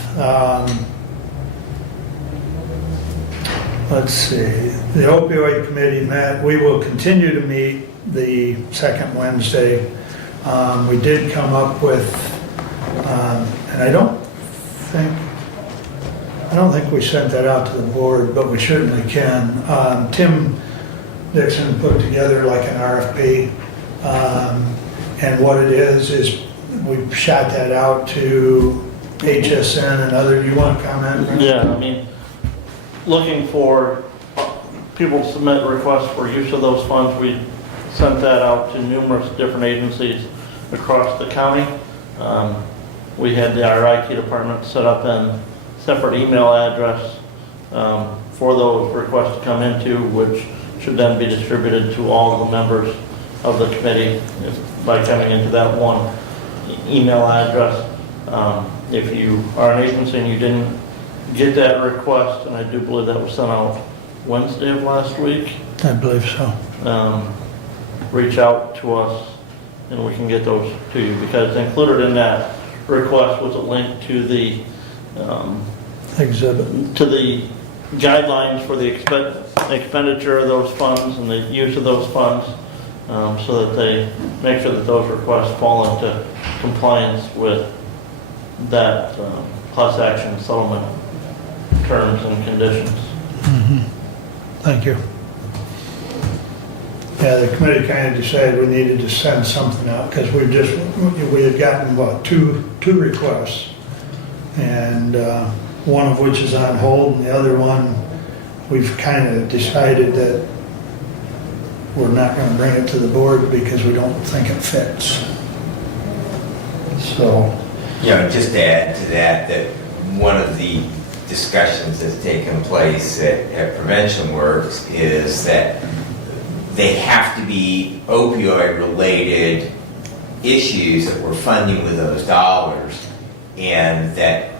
Let's see, the opioid committee met. We will continue to meet the second Wednesday. We did come up with, and I don't think we sent that out to the board, but we certainly can. Tim Dixon put together like an RFP, and what it is we shot that out to HSN and other. You want to comment? Yeah, I mean, looking for people to submit requests for use of those funds. We sent that out to numerous different agencies across the county. We had our IT department set up a separate email address for those requests to come into, which should then be distributed to all the members of the committee by coming into that one email address. If you are an agency and you didn't get that request, and I do believe that was sent out Wednesday of last week. I believe so. Reach out to us and we can get those to you, because included in that request was a link to the exhibit, to the guidelines for the expenditure of those funds and the use of those funds, so that they make sure that those requests fall into compliance with that class action settlement terms and conditions. Mm-hmm. Thank you. Yeah, the committee kind of decided we needed to send something out because we had gotten, what, two requests, and one of which is on hold, and the other one we've kind of decided that we're not going to bring it to the board because we don't think it fits. So, just to add to that one of the discussions that's taken place at Prevention Works is that they have to be opioid-related issues that we're funding with those dollars, and that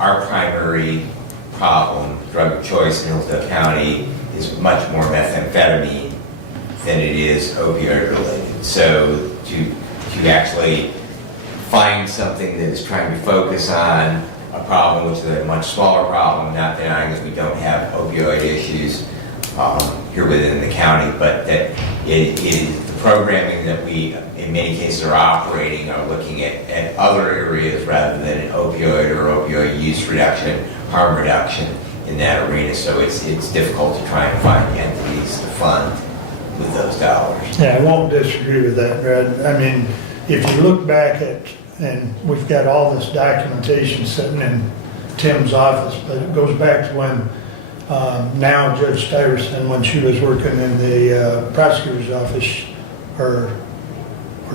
our primary problem, drug of choice in Hillsdale County, is much more methamphetamine than it is opioid-related. So to actually find something that is trying to focus on a problem which is a much smaller problem, not denying that we don't have opioid issues here within the county, but that it is the programming that we, in many cases, are operating, are looking at other areas rather than opioid or opioid use reduction, harm reduction in that arena. So it's difficult to try and find entities to fund with those dollars. yeah, I won't disagree with that, Brad. I mean, if you look back at, and we've got all this documentation sitting in Tim's office, but it goes back to when now Judge Stuyvesant, when she was working in the prosecutor's office, or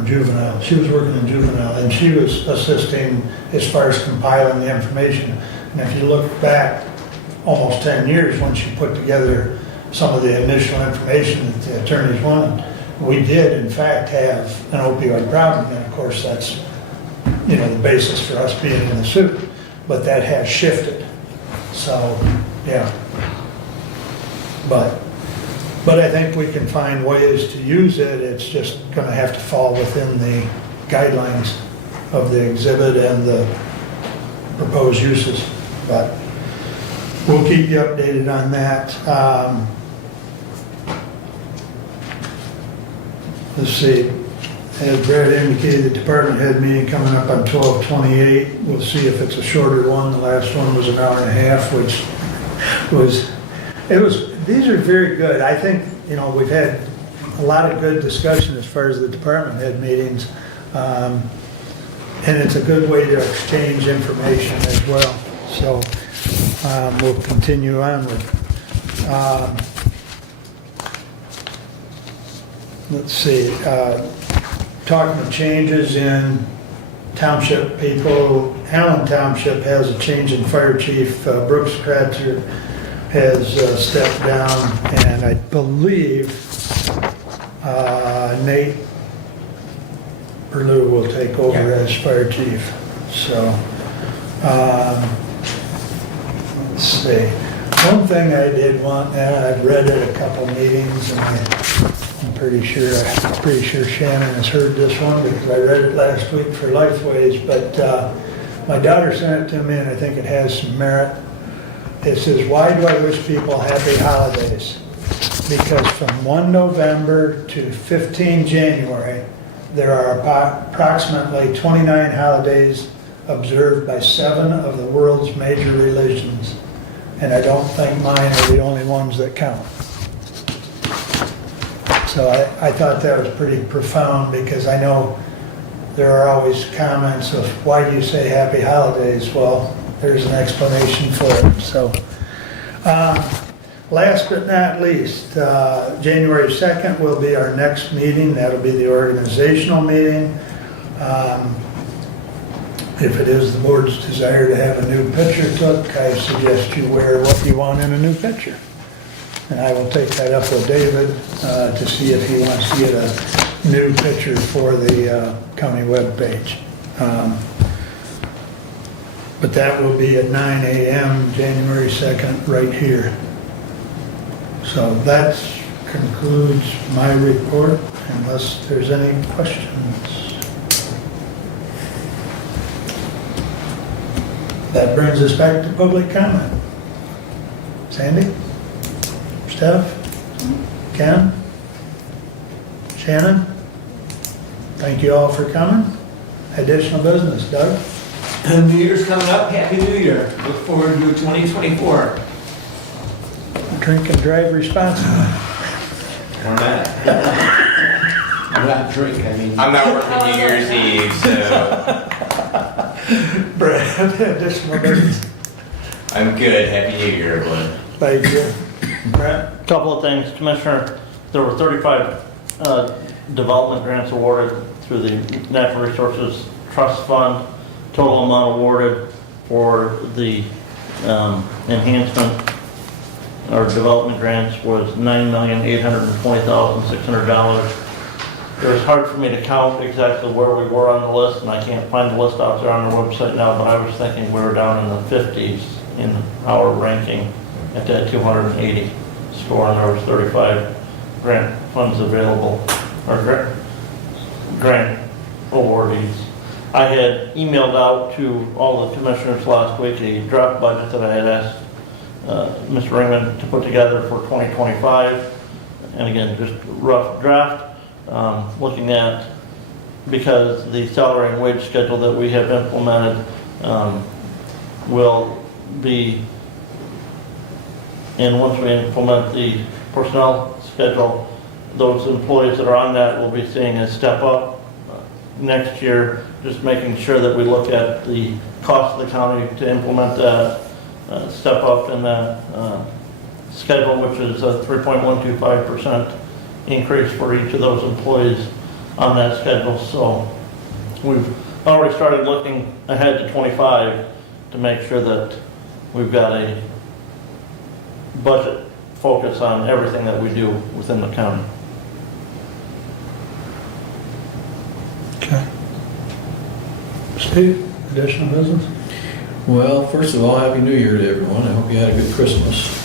juvenile, she was working in juvenile, and she was assisting as far as compiling the information. And if you look back almost 10 years when she put together some of the initial information that the attorneys wanted, we did in fact have an opioid problem, and of course that's the basis for us being in the suit, but that has shifted. So, yeah. But I think we can find ways to use it. It's just going to have to fall within the guidelines of the exhibit and the proposed uses. But we'll keep you updated on that. Let's see. as Brad indicated, the department head meeting coming up on 12/28. We'll see if it's a shorter one. The last one was an hour and a half, which these are very good. I think, we've had a lot of good discussion as far as the department head meetings. And it's a good way to exchange information as well. So we'll continue on with, let's see, talking of changes in township people. Allen Township has a change in fire chief. Brooks Kratzer has stepped down, and I believe Nate Berlew will take over as fire chief. So, let's see. One thing I did want, and I've read it a couple meetings, and I'm pretty sure Shannon has heard this one because I read it last week for Lifeways, but my daughter sent it to me, and I think it has some merit. It says, "Why do I wish people happy holidays? Because from 1 November to 15 January, there are approximately 29 holidays observed by 7 of the world's major religions. And I don't think mine are the only ones that count." So I thought that was pretty profound, because I know there are always comments of, why do you say happy holidays? Well, there's an explanation for it. So, last but not least, January 2nd will be our next meeting. That'll be the organizational meeting. If it is the board's desire to have a new picture took, I suggest you wear what you want in a new picture. And I will take that up with David to see if he wants to get a new picture for the county webpage. But that will be at 9 a.m. January 2nd, right here. So that concludes my report, unless there's any questions. That brings us back to public comment. Sandy? Steph? Ken? Shannon? Thank you all for coming. Additional business, Doug? New Year's coming up. Happy New Year. Look forward to 2024. Drink and drive responsibly. Or not. Not drink, I mean. I'm not working New Year's Eve, so Brad, additional business. I'm good. Happy New Year, everyone. Thank you. Brad? Couple of things, Commissioner. There were 35 development grants awarded through the Natural Resources Trust Fund. Total amount awarded for the enhancement or development grants was $9,820,600. It was hard for me to count exactly where we were on the list, and I can't find the list out there on our website now, but I was thinking we were down in the 50s in our ranking at that 280 score, and there was 35 grant funds available, or grant awardees. I had emailed out to all the commissioners last week a draft budget that I had asked Mr. Raymond to put together for 2025. And again, just rough draft, looking at, because the salary and wage schedule that we have implemented will be, and once we implement the personnel schedule, those employees that are on that will be seeing a step up next year, just making sure that we look at the cost of the county to implement that step up in that schedule, which is a 3.125% increase for each of those employees on that schedule. So we've already started looking ahead to 25 to make sure that we've got a budget focus on everything that we do within the county. Okay. Steve, additional business? Well, first of all, Happy New Year to everyone. I hope you had a good Christmas.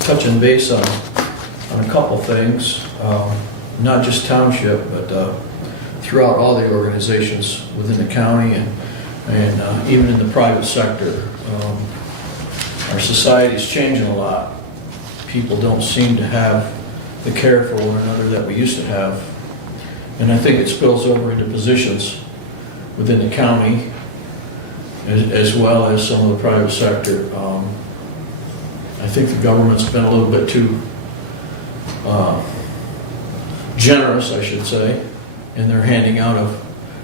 Touching base on a couple things, not just township, but throughout all the organizations within the county and even in the private sector. Our society is changing a lot. People don't seem to have the care for one another that we used to have. And I think it spills over into positions within the county as well as some of the private sector. I think the government's been a little bit too generous, I should say, in their handing out of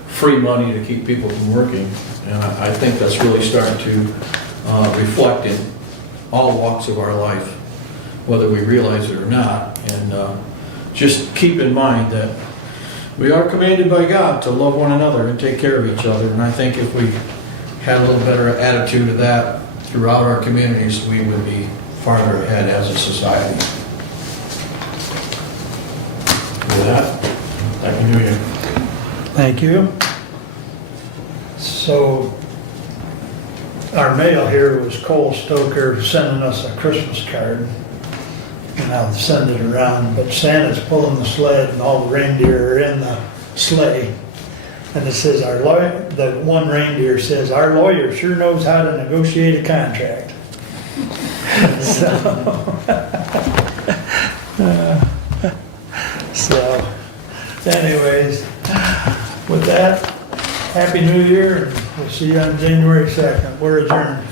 free money to keep people from working. And I think that's really starting to reflect in all walks of our life, whether we realize it or not. And just keep in mind that we are commanded by God to love one another and take care of each other. And I think if we had a little better attitude of that throughout our communities, we would be farther ahead as a society. With that, Happy New Year. Thank you. So, our mail here was Cole Stoker sending us a Christmas card. And I'll send it around, but Santa's pulling the sled and all the reindeer are in the sleigh. And it says, the one reindeer says, "Our lawyer sure knows how to negotiate a contract." So, anyways, with that, Happy New Year, and we'll see you on January 2nd. We're adjourned.